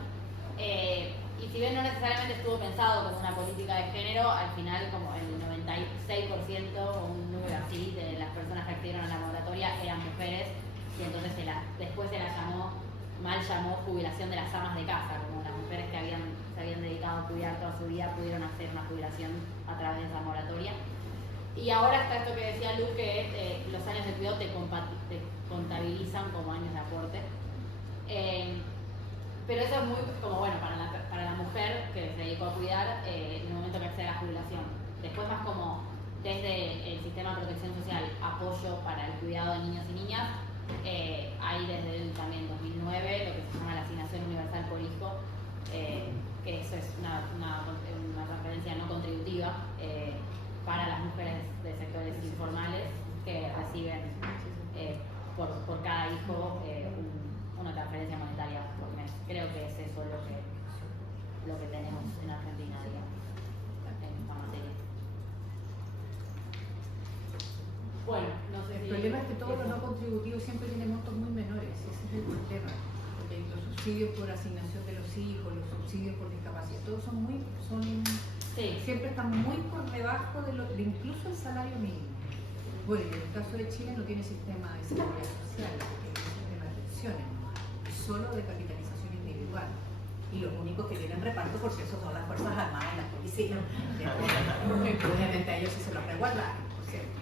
Y si bien no necesariamente estuvo pensado como una política de género, al final como el 96% o un número así de las personas que accedieron a la moratoria eran mujeres, y entonces después se llamó jubilación de las amas de casa, como las mujeres que se habían dedicado a cuidar toda su vida pudieron hacer una jubilación a través de esa moratoria. Y ahora está esto que decía Lu, que los años de cuidado te contabilizan como años de aporte. Pero eso es muy como bueno para la mujer que se dedicó a cuidar en el momento que accede a la jubilación. Después más como desde el sistema de protección social, apoyo para el cuidado de niños y niñas. Hay desde el también 2009 lo que se llama la asignación universal por hijo, que eso es una transferencia no contributiva para las mujeres de sectores informales que reciben por cada hijo una transferencia monetaria por mes. Creo que es eso lo que tenemos en Argentina, digamos, en esta materia. Bueno, no sé El si... problema es que todo lo no contributivo siempre tiene montos muy menores, ese es el problema. Porque los subsidios por asignación de los hijos, los subsidios por discapacidad, todos siempre están muy por debajo de incluso el salario mínimo. Bueno, en el caso de Chile no tiene sistema de seguridad social, tiene sistema de pensiones, solo de capitalización individual. Y los únicos que tienen reparto, por cierto, son las Fuerzas Armadas y las policías. Obviamente a ellos sí se los resguardan, por cierto.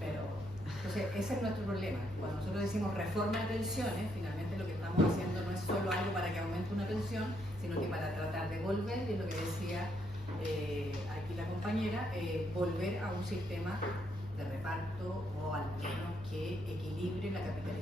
Pero, entonces, ese es nuestro problema. Cuando nosotros decimos reforma de pensiones, finalmente lo que estamos haciendo no es solo algo para que aumente una pensión, sino que para tratar de volver, de lo que decía aquí la compañera, volver a un sistema de reparto o al menos que equilibre la capitalización